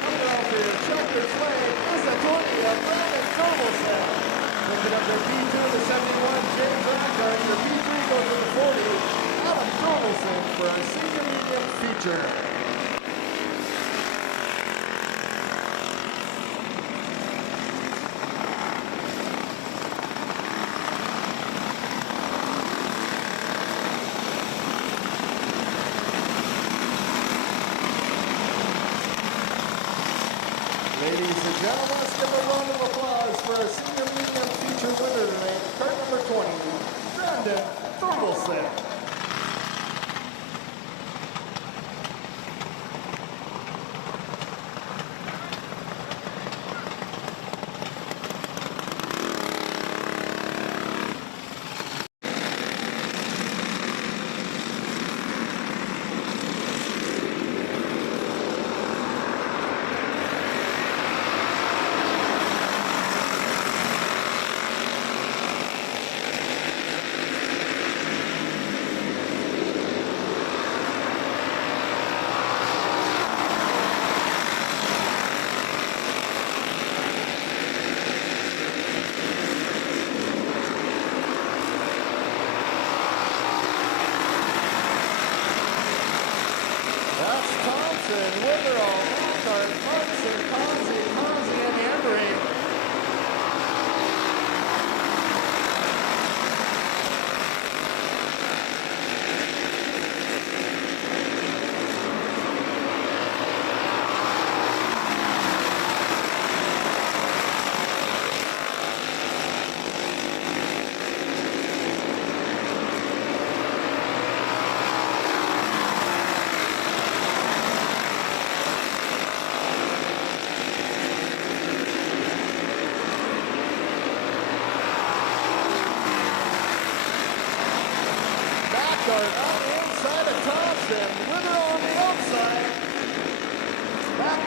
Coming out for your checkered flag is the 20 of Brandon Thorvaldsen. Picking up their P2 to 71, James Mackhart. Your P3 goes to the 40, Adam Thorvaldsen for a senior medium feature. Ladies and gentlemen, let's give a round of applause for our senior medium feature winner tonight, cart number 20, Brandon Thorvaldsen.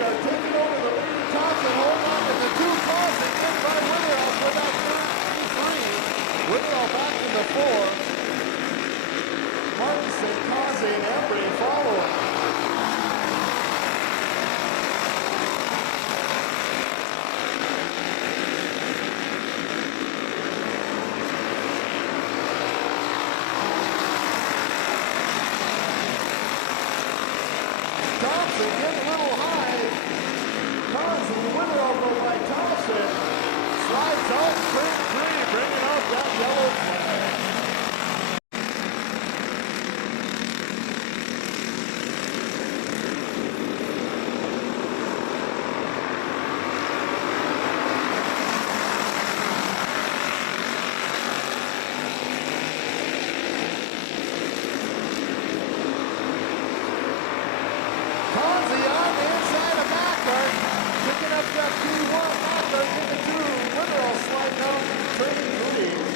are taking over the lead. Thompson hold on to the two cars and in by Witherell for that third P3. Witherell back in the four. Martinson, Kaze, and Embry following. Thompson getting a little high. Kaze, Witherell go by Thompson. Slides out, turn three, bringing out that yellow flag. Kaze on the inside of Mackart, picking up that P1. Mackart in the two. Witherell sliding out, turning three.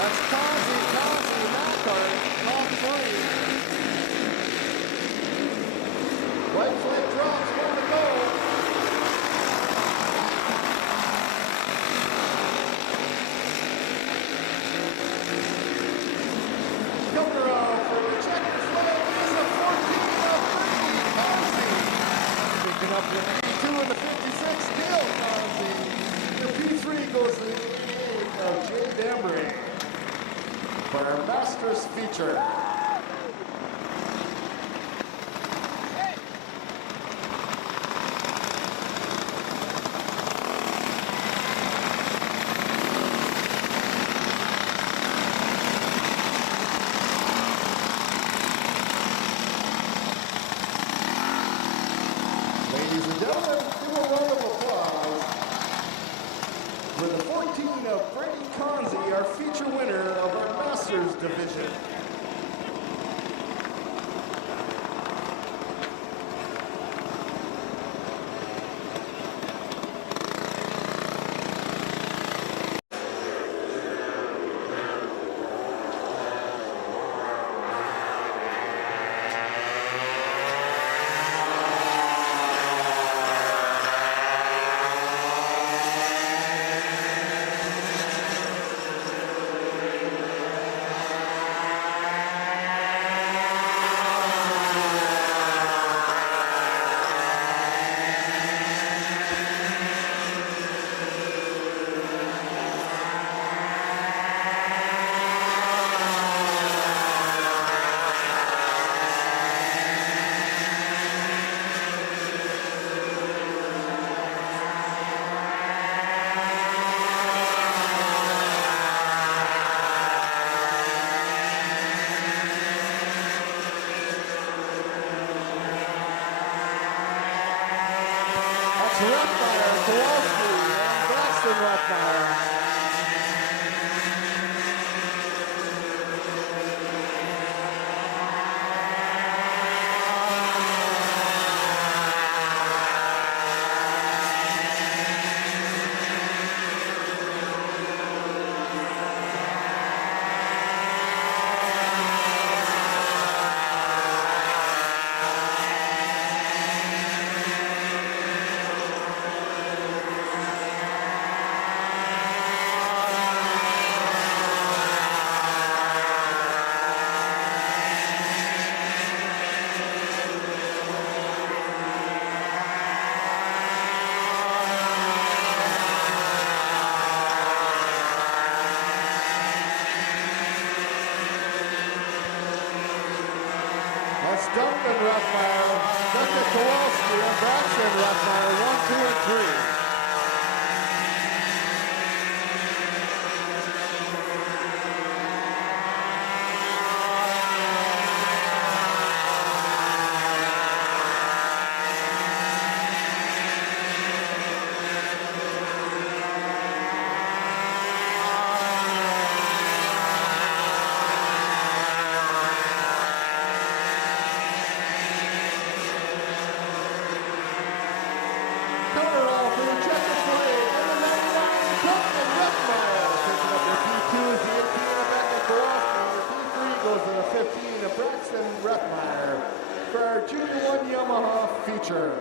That's Kaze, Mackart, top three. White flag drops, one to go. Coming around for the checkered flag is a 14 of 30, Kaze. Picking up the 82 and the 56, still Kaze. The P3 goes to the 88 of Jay Embry for our Masters feature. Ladies and gentlemen, give a round of applause for the 14 of Freddie Kaze, our feature winner of our Masters division. Rothmeyer, Kowalski, and Braxton Rothmeyer. and Braxton Ruffmeyer 1, 2, and 3. For our Junior 1 Yamaha feature.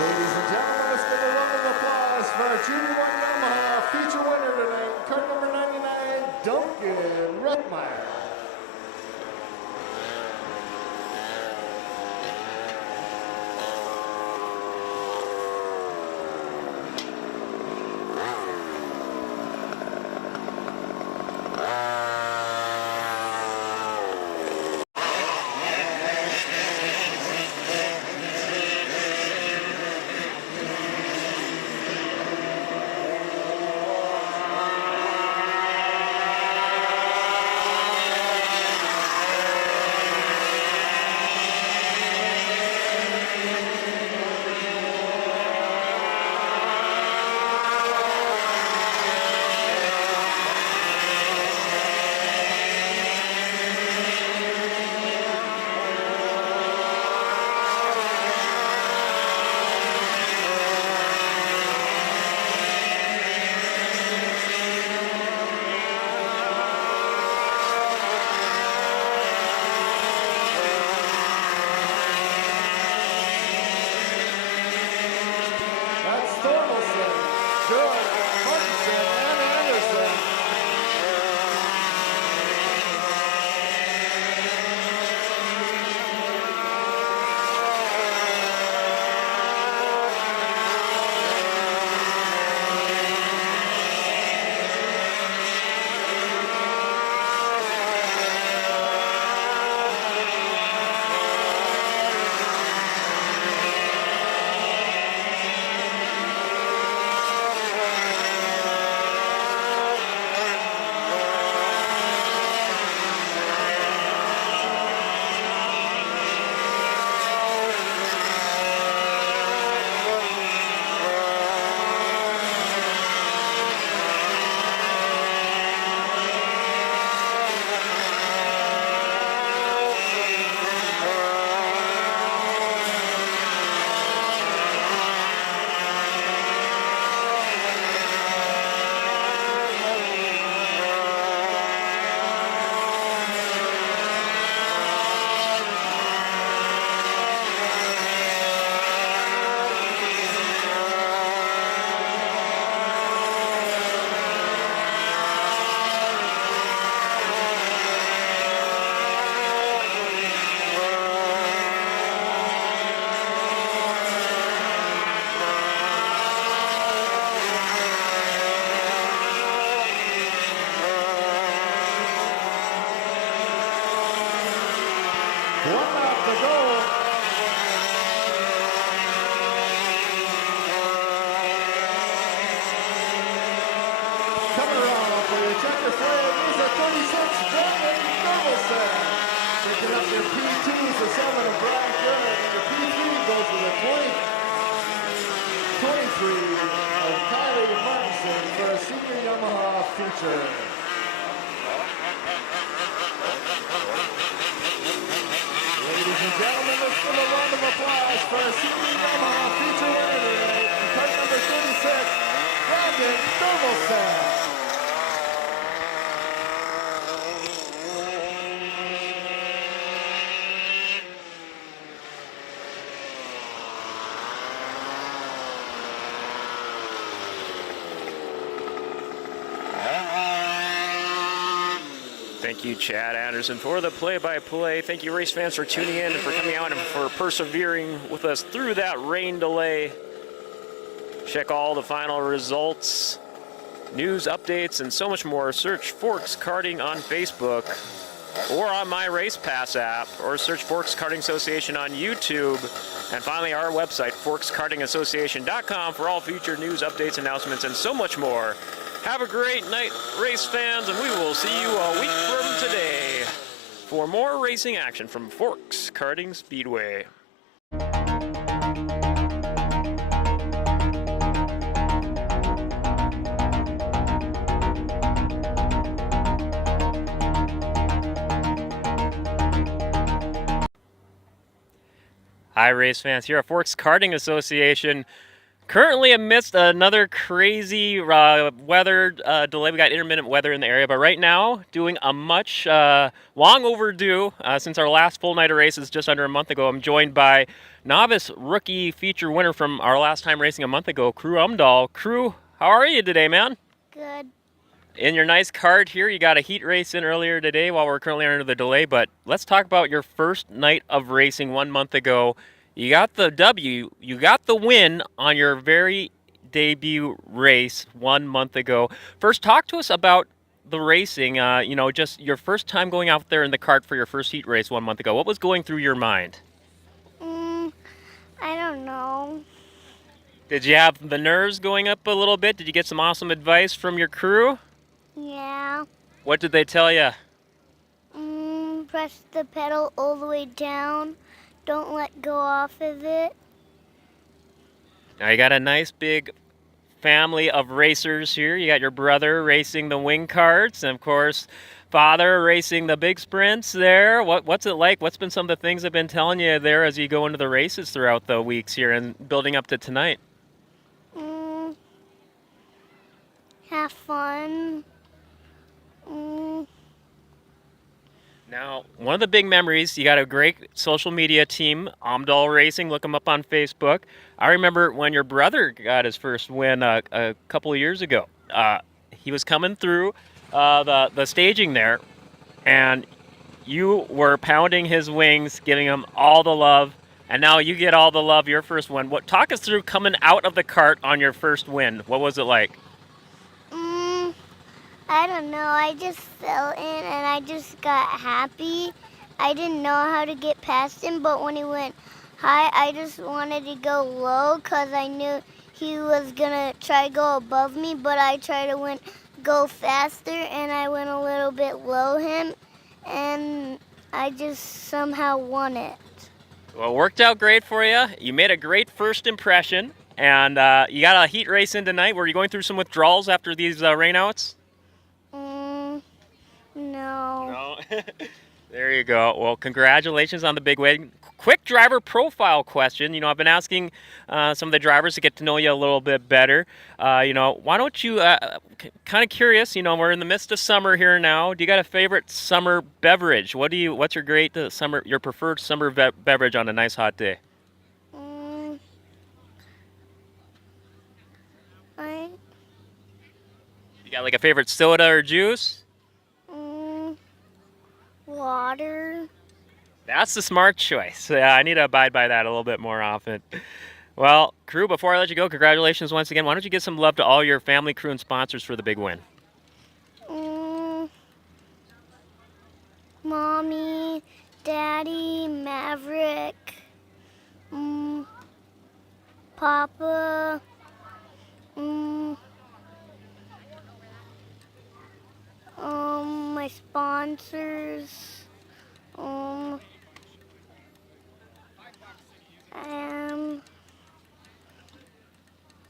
Ladies and gentlemen, let's give a round of applause for our Junior 1 Yamaha feature winner tonight, card number 99, Duncan Ruffmeyer. Thank you, Chad Anderson, for the play-by-play. Thank you, race fans, for tuning in and for coming out and for persevering with us through that rain delay. Check all the final results, news, updates, and so much more. Search Forks Karting on Facebook or on my Race Pass app, or search Forks Karting Association on YouTube. And finally, our website, forkskartingassociation.com, for all future news, updates, announcements, and so much more. Have a great night, race fans, and we will see you a week from today for more racing action from Forks Karting Speedway. Hi, race fans. Here at Forks Karting Association. Currently amidst another crazy weather delay. We got intermittent weather in the area, but right now doing a much long overdue since our last full night of races just under a month ago. I'm joined by novice rookie feature winner from our last time racing a month ago, Crew Umdahl. Crew, how are you today, man? Good. In your nice cart here, you got a heat race in earlier today while we're currently under the delay, but let's talk about your first night of racing 1 month ago. You got the W, you got the win on your very debut race 1 month ago. First, talk to us about the racing, just your first time going out there in the kart for your first heat race 1 month ago. What was going through your mind? I don't know. Did you have the nerves going up a little bit? Did you get some awesome advice from your crew? Yeah. What did they tell you? Press the pedal all the way down. Don't let go off of it. Now you got a nice big family of racers here. You got your brother racing the wing karts, and of course, father racing the big sprints there. What's it like? What's been some of the things I've been telling you there as you go into the races throughout the weeks here and building up to tonight? Have fun. Now, one of the big memories, you got a great social media team, Umdahl Racing. Look them up on Facebook. I remember when your brother got his first win a couple of years ago. He was coming through the staging there, and you were pounding his wings, giving him all the love, and now you get all the love, your first win. Talk us through coming out of the kart on your first win. What was it like? I don't know. I just fell in and I just got happy. I didn't know how to get past him, but when he went high, I just wanted to go low because I knew he was going to try to go above me, but I tried to go faster and I went a little bit below him, and I just somehow won it. Well, it worked out great for you. You made a great first impression, and you got a heat race in tonight. Were you going through some withdrawals after these rainouts? No. There you go. Well, congratulations on the big win. Quick driver profile question. I've been asking some of the drivers to get to know you a little bit better. Why don't you, kind of curious, we're in the midst of summer here now. Do you got a favorite summer beverage? What's your your preferred summer beverage on a nice hot day? You got like a favorite soda or juice? Water. That's the smart choice. I need to abide by that a little bit more often. Well, crew, before I let you go, congratulations once again. Why don't you give some love to all your family, crew, and sponsors for the big win? Mommy, Daddy, Maverick, Papa, my sponsors,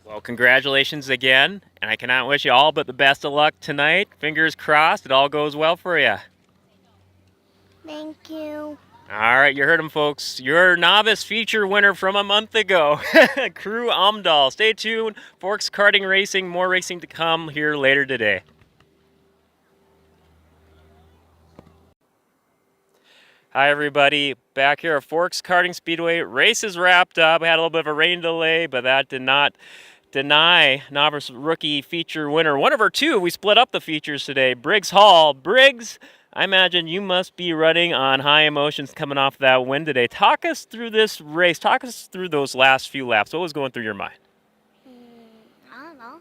Well, congratulations again, and I cannot wish you all but the best of luck tonight. Fingers crossed it all goes well for you. Thank you. All right, you heard him, folks. Your novice feature winner from a month ago, Crew Umdahl. Stay tuned. Forks Karting Racing, more racing to come here later today. Hi, everybody. Back here at Forks Karting Speedway. Race is wrapped up. We had a little bit of a rain delay, but that did not deny novice rookie feature winner. One of our two. We split up the features today. Briggs Hall. Briggs, I imagine you must be running on high emotions coming off that win today. Talk us through this race. Talk us through those last few laps. What was going through your mind? I don't know.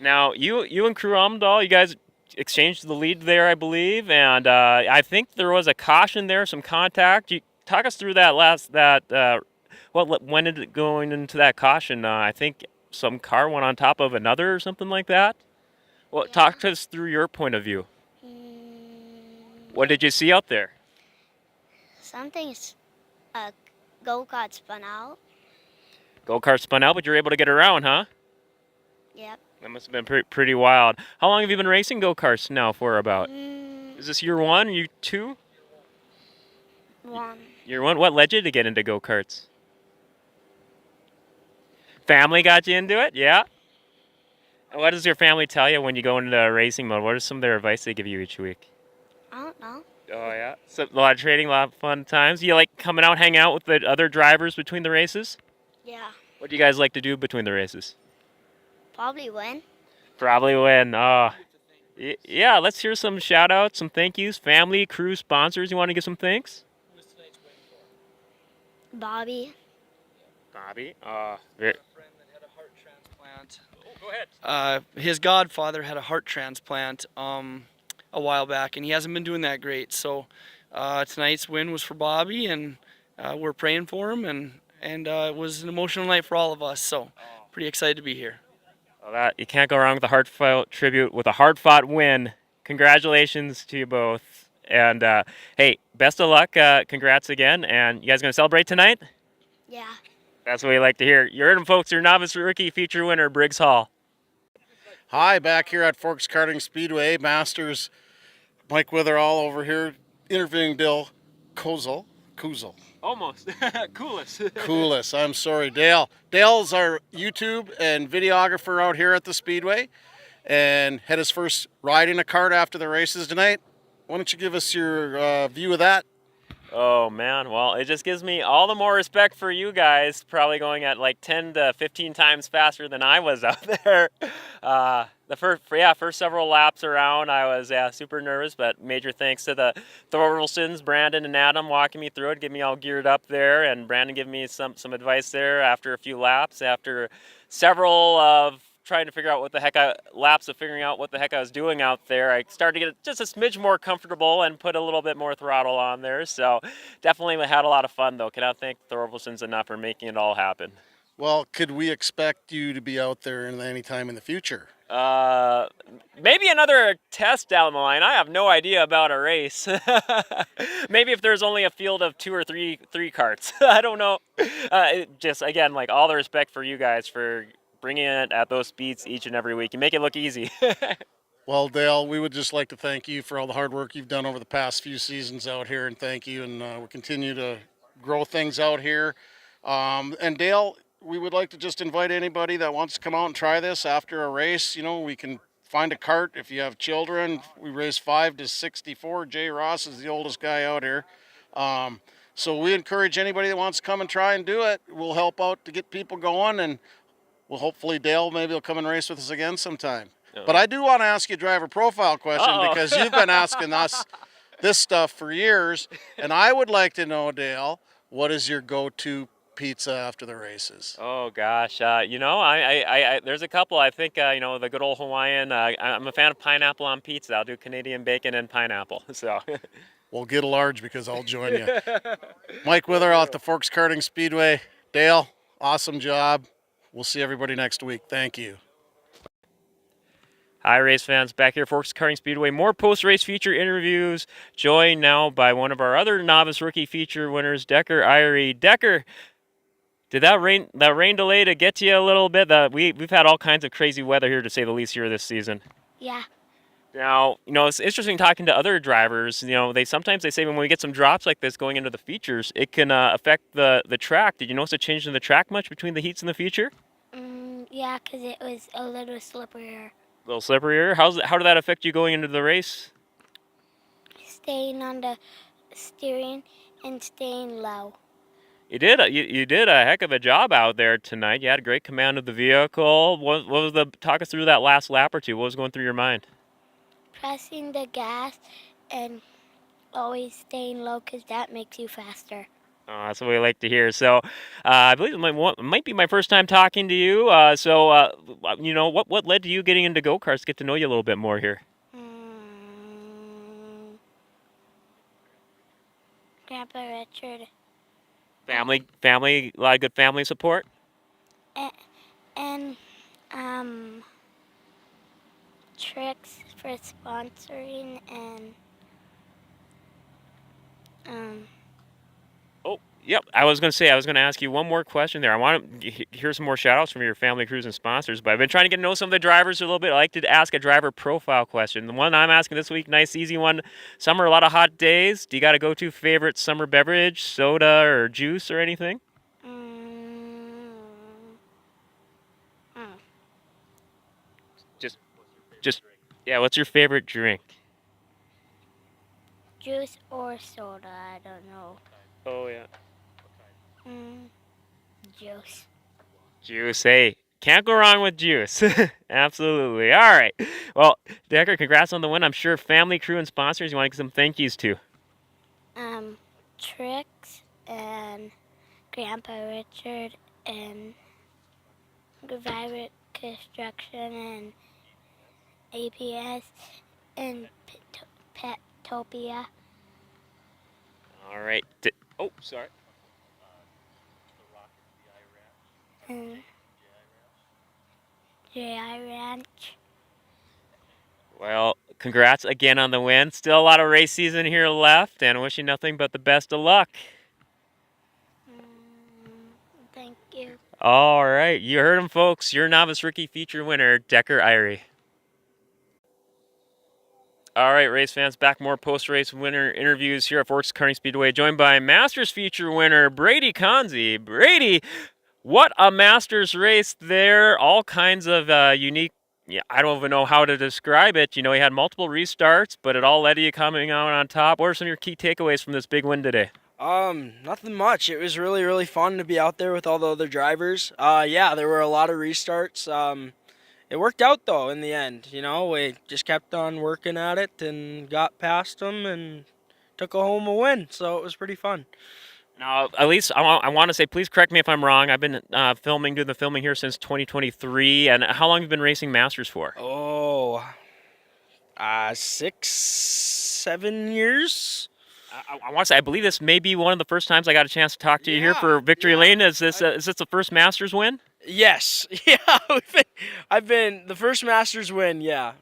Now, you and Crew Amdahl, you guys exchanged the lead there, I believe, and I think there was a caution there, some contact. You talk us through that what went into going into that caution? I think some car went on top of another or something like that. Well, Yeah. talk to us through your point of view. What did you see out there? Something's a go-kart spun out. Go-kart spun out, but you're able to get around, huh? Yep. That must have been pretty wild. How long have you been racing go-karts now for about? Is this year one, year two? One. Year one? What led you to get into go-karts? Family got you into it? Yeah? What does your family tell you when you go into racing mode? What is some of their advice they give you each week? I don't know. Oh, yeah? So, a lot of trading, a lot of fun times. You like coming out, hang out with the other drivers between the races? Yeah. What do you guys like to do between the races? Probably win. Probably win. Oh, yeah, let's hear some shout-outs, some thank yous. Family, crew, sponsors. You want to give some thanks? Bobby. Bobby. A friend that had a heart transplant. Go ahead. His godfather had a heart transplant a while back, and he hasn't been doing that great. So tonight's win was for Bobby, and we're praying for him, and it was an emotional night for all of us. So pretty excited to be here. Well, you can't go wrong with a heartfelt tribute with a hard-fought win. Congratulations to you both. And hey, best of luck. Congrats again. And you guys going to celebrate tonight? Yeah. That's what we like to hear. You heard them, folks. Your novice rookie feature winner, Briggs Hall. Hi, back here at Forks Karting Speedway. Masters Mike Witherall over here interviewing Dale Kozel. Almost. Kulas. Kulas, I'm sorry, Dale. Dale's our YouTube and videographer out here at the Speedway and had his first ride in a kart after the races tonight. Why don't you give us your view of that? Oh, man. Well, it just gives me all the more respect for you guys, probably going at like 10 to 15 times faster than I was out there. The first several laps around, I was super nervous, but major thanks to the Thorvaldsen's, Brandon and Adam walking me through it, getting me all geared up there, and Brandon giving me some advice there after a few laps, after several of trying to figure out laps of figuring out what the heck I was doing out there. I started to get just a smidge more comfortable and put a little bit more throttle on there. So definitely had a lot of fun though. Cannot thank Thorvaldsen's enough for making it all happen. Well, could we expect you to be out there any time in the future? Maybe another test down the line. I have no idea about a race. Maybe if there's only a field of two or three karts. I don't know. Just again, like all the respect for you guys for bringing it at those speeds each and every week. You make it look easy. Well, Dale, we would just like to thank you for all the hard work you've done over the past few seasons out here, and thank you, and we'll continue to grow things out here. And Dale, we would like to just invite anybody that wants to come out and try this after a race. You know, we can find a cart if you have children. We race 5 to 64. Jay Ross is the oldest guy out here. So we encourage anybody that wants to come and try and do it. We'll help out to get people going, and well, hopefully Dale maybe will come and race with us again sometime. But I do want to ask you a driver profile question because you've been asking us this stuff for years, and I would like to know, Dale, what is your go-to pizza after the races? Oh gosh, I there's a couple. I think the good old Hawaiian. I'm a fan of pineapple on pizza. I'll do Canadian bacon and pineapple. So. Well, get a large because I'll join you. Mike Witherall at the Forks Karting Speedway. Dale, awesome job. We'll see everybody next week. Thank you. Hi, race fans. Back here, Forks Karting Speedway. More post-race feature interviews. Joined now by one of our other novice rookie feature winners, Decker Irie. Decker, did that rain delay to get to you a little bit? We've had all kinds of crazy weather here, to say the least, here this season. Yeah. Now, it's interesting talking to other drivers. They sometimes say when we get some drops like this going into the features, it can affect the track. Did you notice a change in the track much between the heats and the feature? Yeah, because it was a little slipperier. A little slipperier? How did that affect you going into the race? Staying on the steering and staying low. You did a heck of a job out there tonight. You had a great command of the vehicle. Talk us through that last lap or two. What was going through your mind? Pressing the gas and always staying low because that makes you faster. Oh, that's what we like to hear. So, I believe it might be my first time talking to you. What led to you getting into go-karts? Get to know you a little bit more here. Grandpa Richard Family, a lot of good family support. and Tricks for sponsoring and Oh, yep. I was going to ask you one more question there. I want to hear some more shout outs from your family, crews, and sponsors, but I've been trying to get to know some of the drivers a little bit. I like to ask a driver profile question. The one I'm asking this week, nice, easy one. Summer, a lot of hot days. Do you got a go to favorite summer beverage, soda or juice or anything? Just, yeah, what's your favorite drink? juice or soda. I don't know. Oh, yeah. Juice. Juice, hey. Can't go wrong with juice. Absolutely. All right. Well, Decker, congrats on the win. I'm sure family, crew, and sponsors you want to give some thank yous to. Tricks and Grandpa Richard and Private Construction and APS and Petopia. All right. Oh, sorry. And J.I. Ranch. Well, congrats again on the win. Still a lot of race season here left, and wish you nothing but the best of luck. Thank you. All right. You heard him, folks. Your novice rookie feature winner, Decker Irie. All right, race fans, back more post-race winner interviews here at Forks Karting Speedway, joined by Masters feature winner Brady Conzi. Brady, what a Masters race there. All kinds of unique, I don't even know how to describe it. You know, he had multiple restarts, but it all led to you coming out on top. What are some of your key takeaways from this big win today? Nothing much. It was really, really fun to be out there with all the other drivers. Yeah, there were a lot of restarts. It worked out, though, in the end. You know, we just kept on working at it and got past them and took home a win, so it was pretty fun. Now, at least I want to say, please correct me if I'm wrong. I've been doing the filming here since 2023. And how long have you been racing Masters for? 6, 7 years. I want to say, I believe this may be one of the first times I got a chance to talk to you here for Victory Lane. Is this the first Masters win? Yes. Yeah, I've been the first Masters win, yeah.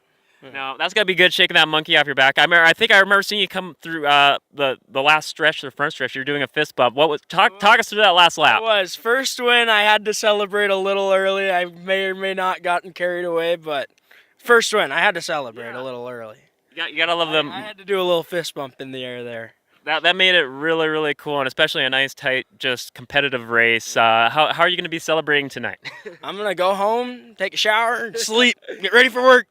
No, that's gotta be good, shaking that monkey off your back. I remember seeing you come through the last stretch, the front stretch. You're doing a fist bump. What was talk us through that last lap? It was first win. I had to celebrate a little early. I may or may not gotten carried away, but first win, I had to celebrate a little early. You gotta love them. I had to do a little fist bump in the air there. That made it really, really cool, and especially a nice, tight, just competitive race. How are you going to be celebrating tonight? I'm going to go home, take a shower, and sleep, get ready for work.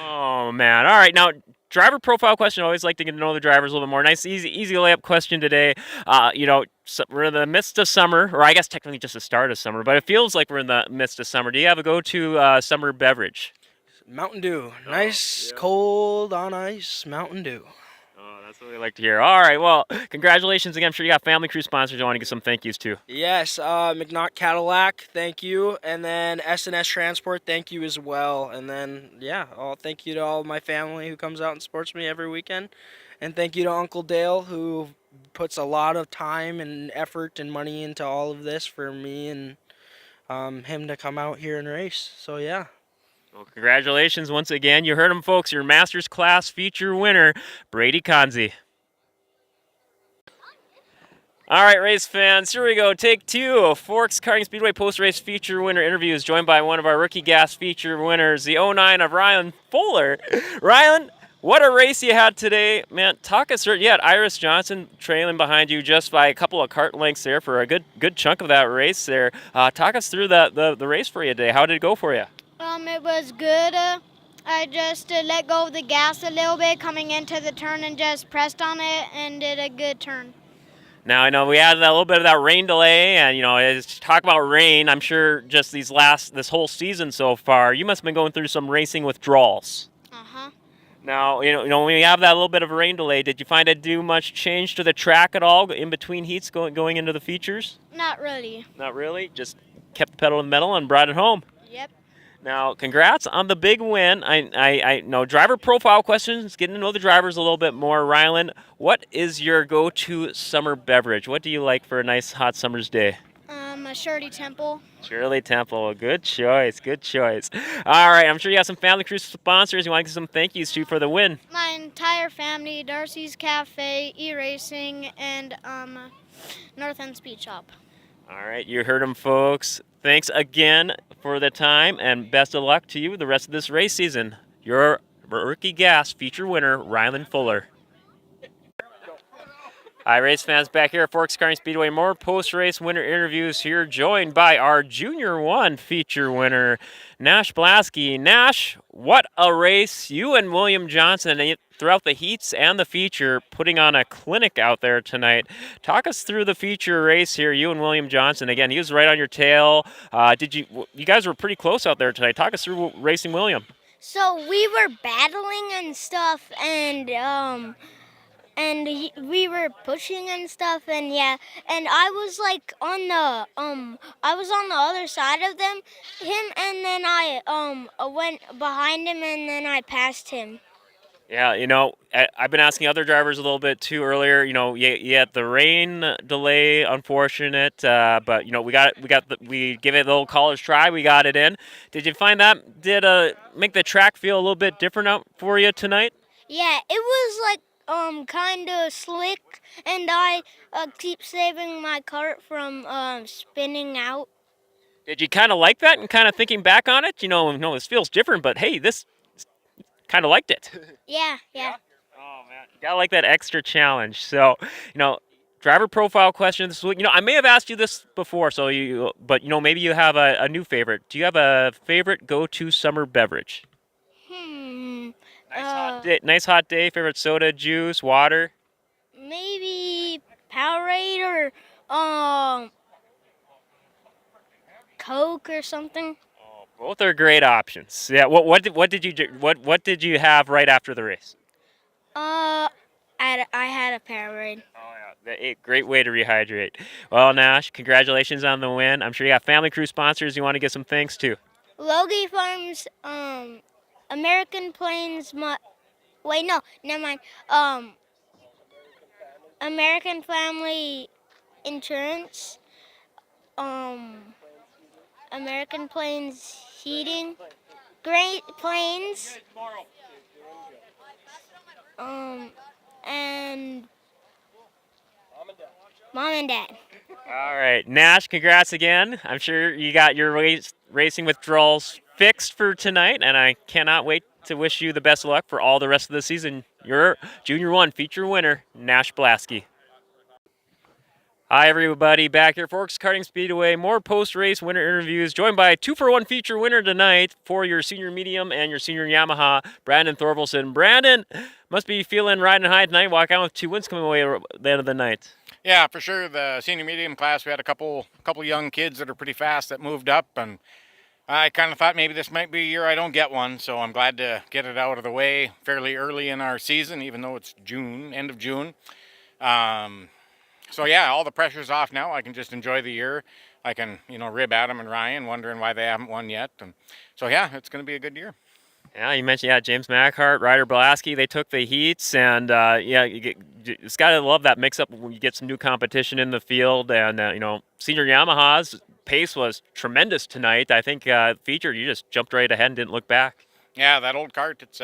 Oh, man. All right, now, driver profile question. I always like to get to know the drivers a little bit more. Nice, easy layup question today. We're in the midst of summer, or I guess technically just the start of summer, but it feels like we're in the midst of summer. Do you have a go-to summer beverage? Mountain Dew. Nice, cold on ice Mountain Dew. That's what we like to hear. All right, well, congratulations again. I'm sure you got family crew sponsors I want to give some thank yous to. Yes, McNaught Cadillac, thank you. And then S&S Transport, thank you as well. And then, thank you to all my family who comes out and supports me every weekend. And thank you to Uncle Dale, who puts a lot of time and effort and money into all of this for me and him to come out here and race. So, yeah. Well, congratulations once again. You heard him, folks. Your Masters Class feature winner, Brady Conzi. All right, race fans, here we go. Take two of Forks Karting Speedway post-race feature winner interviews, joined by one of our rookie gas feature winners, the 09 of Ryan Fuller. Ryan, what a race you had today. Man, talk us through it. You had Iris Johnson trailing behind you just by a couple of kart lengths there for a good chunk of that race there. Talk us through the race for you today. How did it go for you? It was good. I just let go of the gas a little bit coming into the turn and just pressed on it and did a good turn. Now, I know we had a little bit of that rain delay, and, talk about rain, I'm sure just this whole season so far, you must have been going through some racing withdrawals. Uh-huh. Now, when we have that little bit of a rain delay, did you find it do much change to the track at all in between heats going into the features? Not really. Not really. Just kept the pedal to the metal and brought it home. Yep. Now, congrats on the big win. I know driver profile questions, getting to know the drivers a little bit more. Rylan, what is your go-to summer beverage? What do you like for a nice hot summer's day? A Shirley Temple. Shirley Temple, good choice, good choice. All right, I'm sure you have some Family Cruise sponsors you want to give some thank yous to for the win. My entire family, Darcy's Cafe, E-Racing, and North End Speed Shop. All right, you heard them, folks. Thanks again for the time, and best of luck to you the rest of this race season. Your Rookie Gas feature winner, Rylan Fuller. Hi, race fans, back here at Forks Karting Speedway. More post-race winner interviews here, joined by our Junior 1 feature winner, Nash Blasky. Nash, what a race. You and William Johnson, throughout the heats and the feature, putting on a clinic out there tonight. Talk us through the feature race here, you and William Johnson. Again, he was right on your tail. You guys were pretty close out there tonight. Talk us through racing William. So we were battling and stuff, we were pushing and stuff, and yeah, and I was like on the other side of him, and then I went behind him, and then I passed him. Yeah, I've been asking other drivers a little bit too earlier. You had the rain delay, unfortunate, but we give it a little college try. We got it in. Did you find that did make the track feel a little bit different out for you tonight? Yeah, it was like kind of slick, and I keep saving my cart from spinning out. Did you kind of like that, and kind of thinking back on it? No, this feels different, but hey, this kind of liked it. Yeah. Oh man, you gotta like that extra challenge. So, driver profile question this week. I may have asked you this before, but maybe you have a new favorite. Do you have a favorite go-to summer beverage? Nice hot day. Favorite soda, juice, water? Maybe Powerade or Coke or something. Oh, both are great options. Yeah. What did you have right after the race? I had a Powerade. Oh yeah, great way to rehydrate. Well, Nash, congratulations on the win. I'm sure you got Family Crew sponsors you want to give some thanks to. Logie Farms, American Plains. Wait, no, never mind. American Family Insurance. American Plains Heating. Great Plains. And Mom and Dad. All right, Nash, congrats again. I'm sure you got your racing withdrawals fixed for tonight, and I cannot wait to wish you the best of luck for all the rest of the season. Your Junior 1 feature winner, Nash Blasky. Hi, everybody. Back here, Forks Karting Speedway. More post-race winner interviews, joined by a 2-for-1 feature winner tonight for your senior medium and your senior Yamaha, Brandon Thorvalson. Brandon, must be feeling riding high tonight. Walk out with 2 wins coming away at the end of the night. Yeah, for sure. The senior medium class, we had a couple young kids that are pretty fast that moved up, and I kind of thought maybe this might be a year I don't get one, so I'm glad to get it out of the way fairly early in our season, even though it's June, end of June. So yeah, all the pressure's off now. I can just enjoy the year. I can, rib Adam and Ryan, wondering why they haven't won yet. And so yeah, it's going to be a good year. Yeah, you mentioned James Mackhart, Ryder Blasky, they took the heats, and it's got to love that mix-up when you get some new competition in the field. And senior Yamaha's pace was tremendous tonight. I think featured, you just jumped right ahead and didn't look back. Yeah, that old cart, it's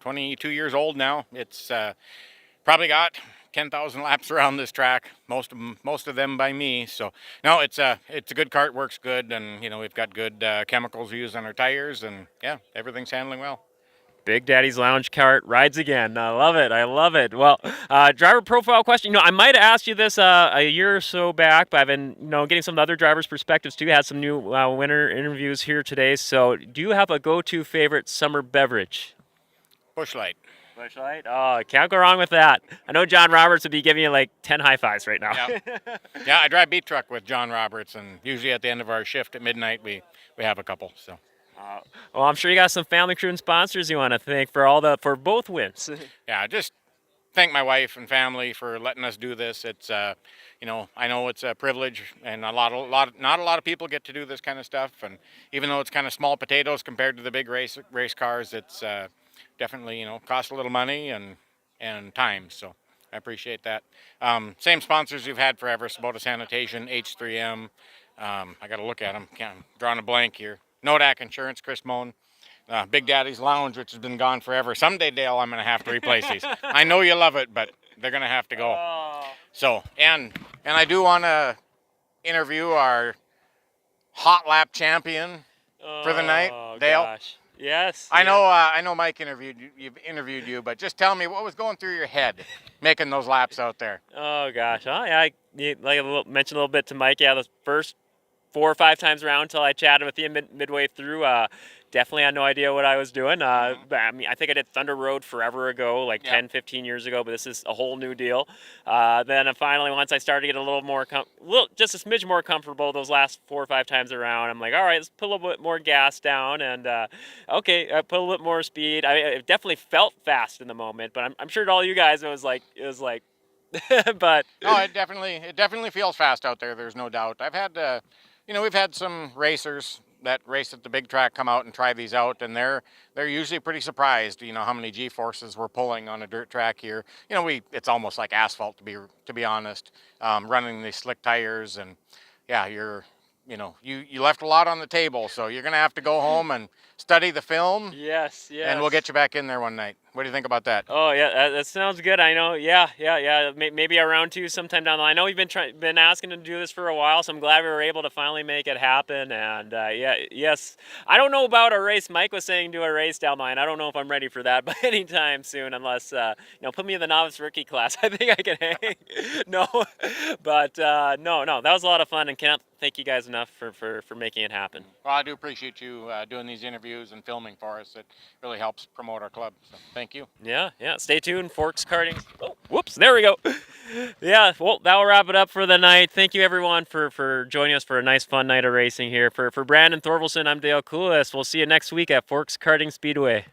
22 years old now. It's probably got 10,000 laps around this track, most of them by me. So no, it's a good cart, works good, and we've got good chemicals we use on our tires, and yeah, everything's handling well. Big Daddy's Lounge cart rides again. I love it. Well, driver profile question. I might have asked you this a year or so back, but I've been getting some other drivers' perspectives too. Had some new winter interviews here today. So, do you have a go-to favorite summer beverage? Busch Light. Busch Light? Oh, can't go wrong with that. I know John Roberts would be giving you like 10 high fives right now. Yeah, I drive beat truck with John Roberts, and usually at the end of our shift at midnight, we have a couple. So. Well, I'm sure you got some family, crew, and sponsors you want to thank for both wins. Yeah, just thank my wife and family for letting us do this. It's I know it's a privilege, and not a lot of people get to do this kind of stuff. And even though it's kind of small potatoes compared to the big race cars, it's definitely costs a little money and time. So I appreciate that. Same sponsors you've had forever: Sabota Sanitation, H3M. I got to look at them. I'm drawing a blank here. Nodak Insurance, Chris Moan. Big Daddy's Lounge, which has been gone forever. Someday, Dale, I'm going to have to replace these. I know you love it, but they're going to have to go. Oh. So, and I do want to interview our hot lap champion for the night, Dale. Gosh. Yes. I know Mike interviewed you, but just tell me what was going through your head making those laps out there. Oh gosh. Oh, yeah, like I mentioned a little bit to Mike. Yeah, the first 4 or 5 times around until I chatted with you midway through. Definitely had no idea what I was doing. But I mean, I think I did Thunder Road forever ago, like 10, 15 years ago, but this is a whole new deal. Then finally, once I started to get a little more, just a smidge more comfortable those last 4 or 5 times around, I'm like, all right, let's put a little bit more gas down. And okay, I put a little bit more speed. It definitely felt fast in the moment, but I'm sure to all you guys, it was like, but. No, it definitely feels fast out there. There's no doubt. I've had, we've had some racers that race at the big track come out and try these out, and they're usually pretty surprised, how many G-forces we're pulling on a dirt track here. It's almost like asphalt to be honest, running these slick tires, and yeah, you left a lot on the table, so you're gonna have to go home and study the film. Yes. And we'll get you back in there one night. What do you think about that? Oh yeah, that sounds good. I know. Yeah. Maybe a round 2 sometime down the line. I know we've been asking to do this for a while, so I'm glad we were able to finally make it happen. And yes. I don't know about a race. Mike was saying do a race down the line. I don't know if I'm ready for that, but anytime soon, unless put me in the novice rookie class. I think I can hang. No, but no. That was a lot of fun, and cannot thank you guys enough for making it happen. Well, I do appreciate you doing these interviews and filming for us. It really helps promote our club. So thank you. Yeah. Stay tuned. Forks Karting. Oh, whoops. There we go. Yeah. Well, that will wrap it up for the night. Thank you, everyone, for joining us for a nice, fun night of racing here. For Brandon Thorvalson, I'm Dale Kulas. We'll see you next week at Forks Karting Speedway.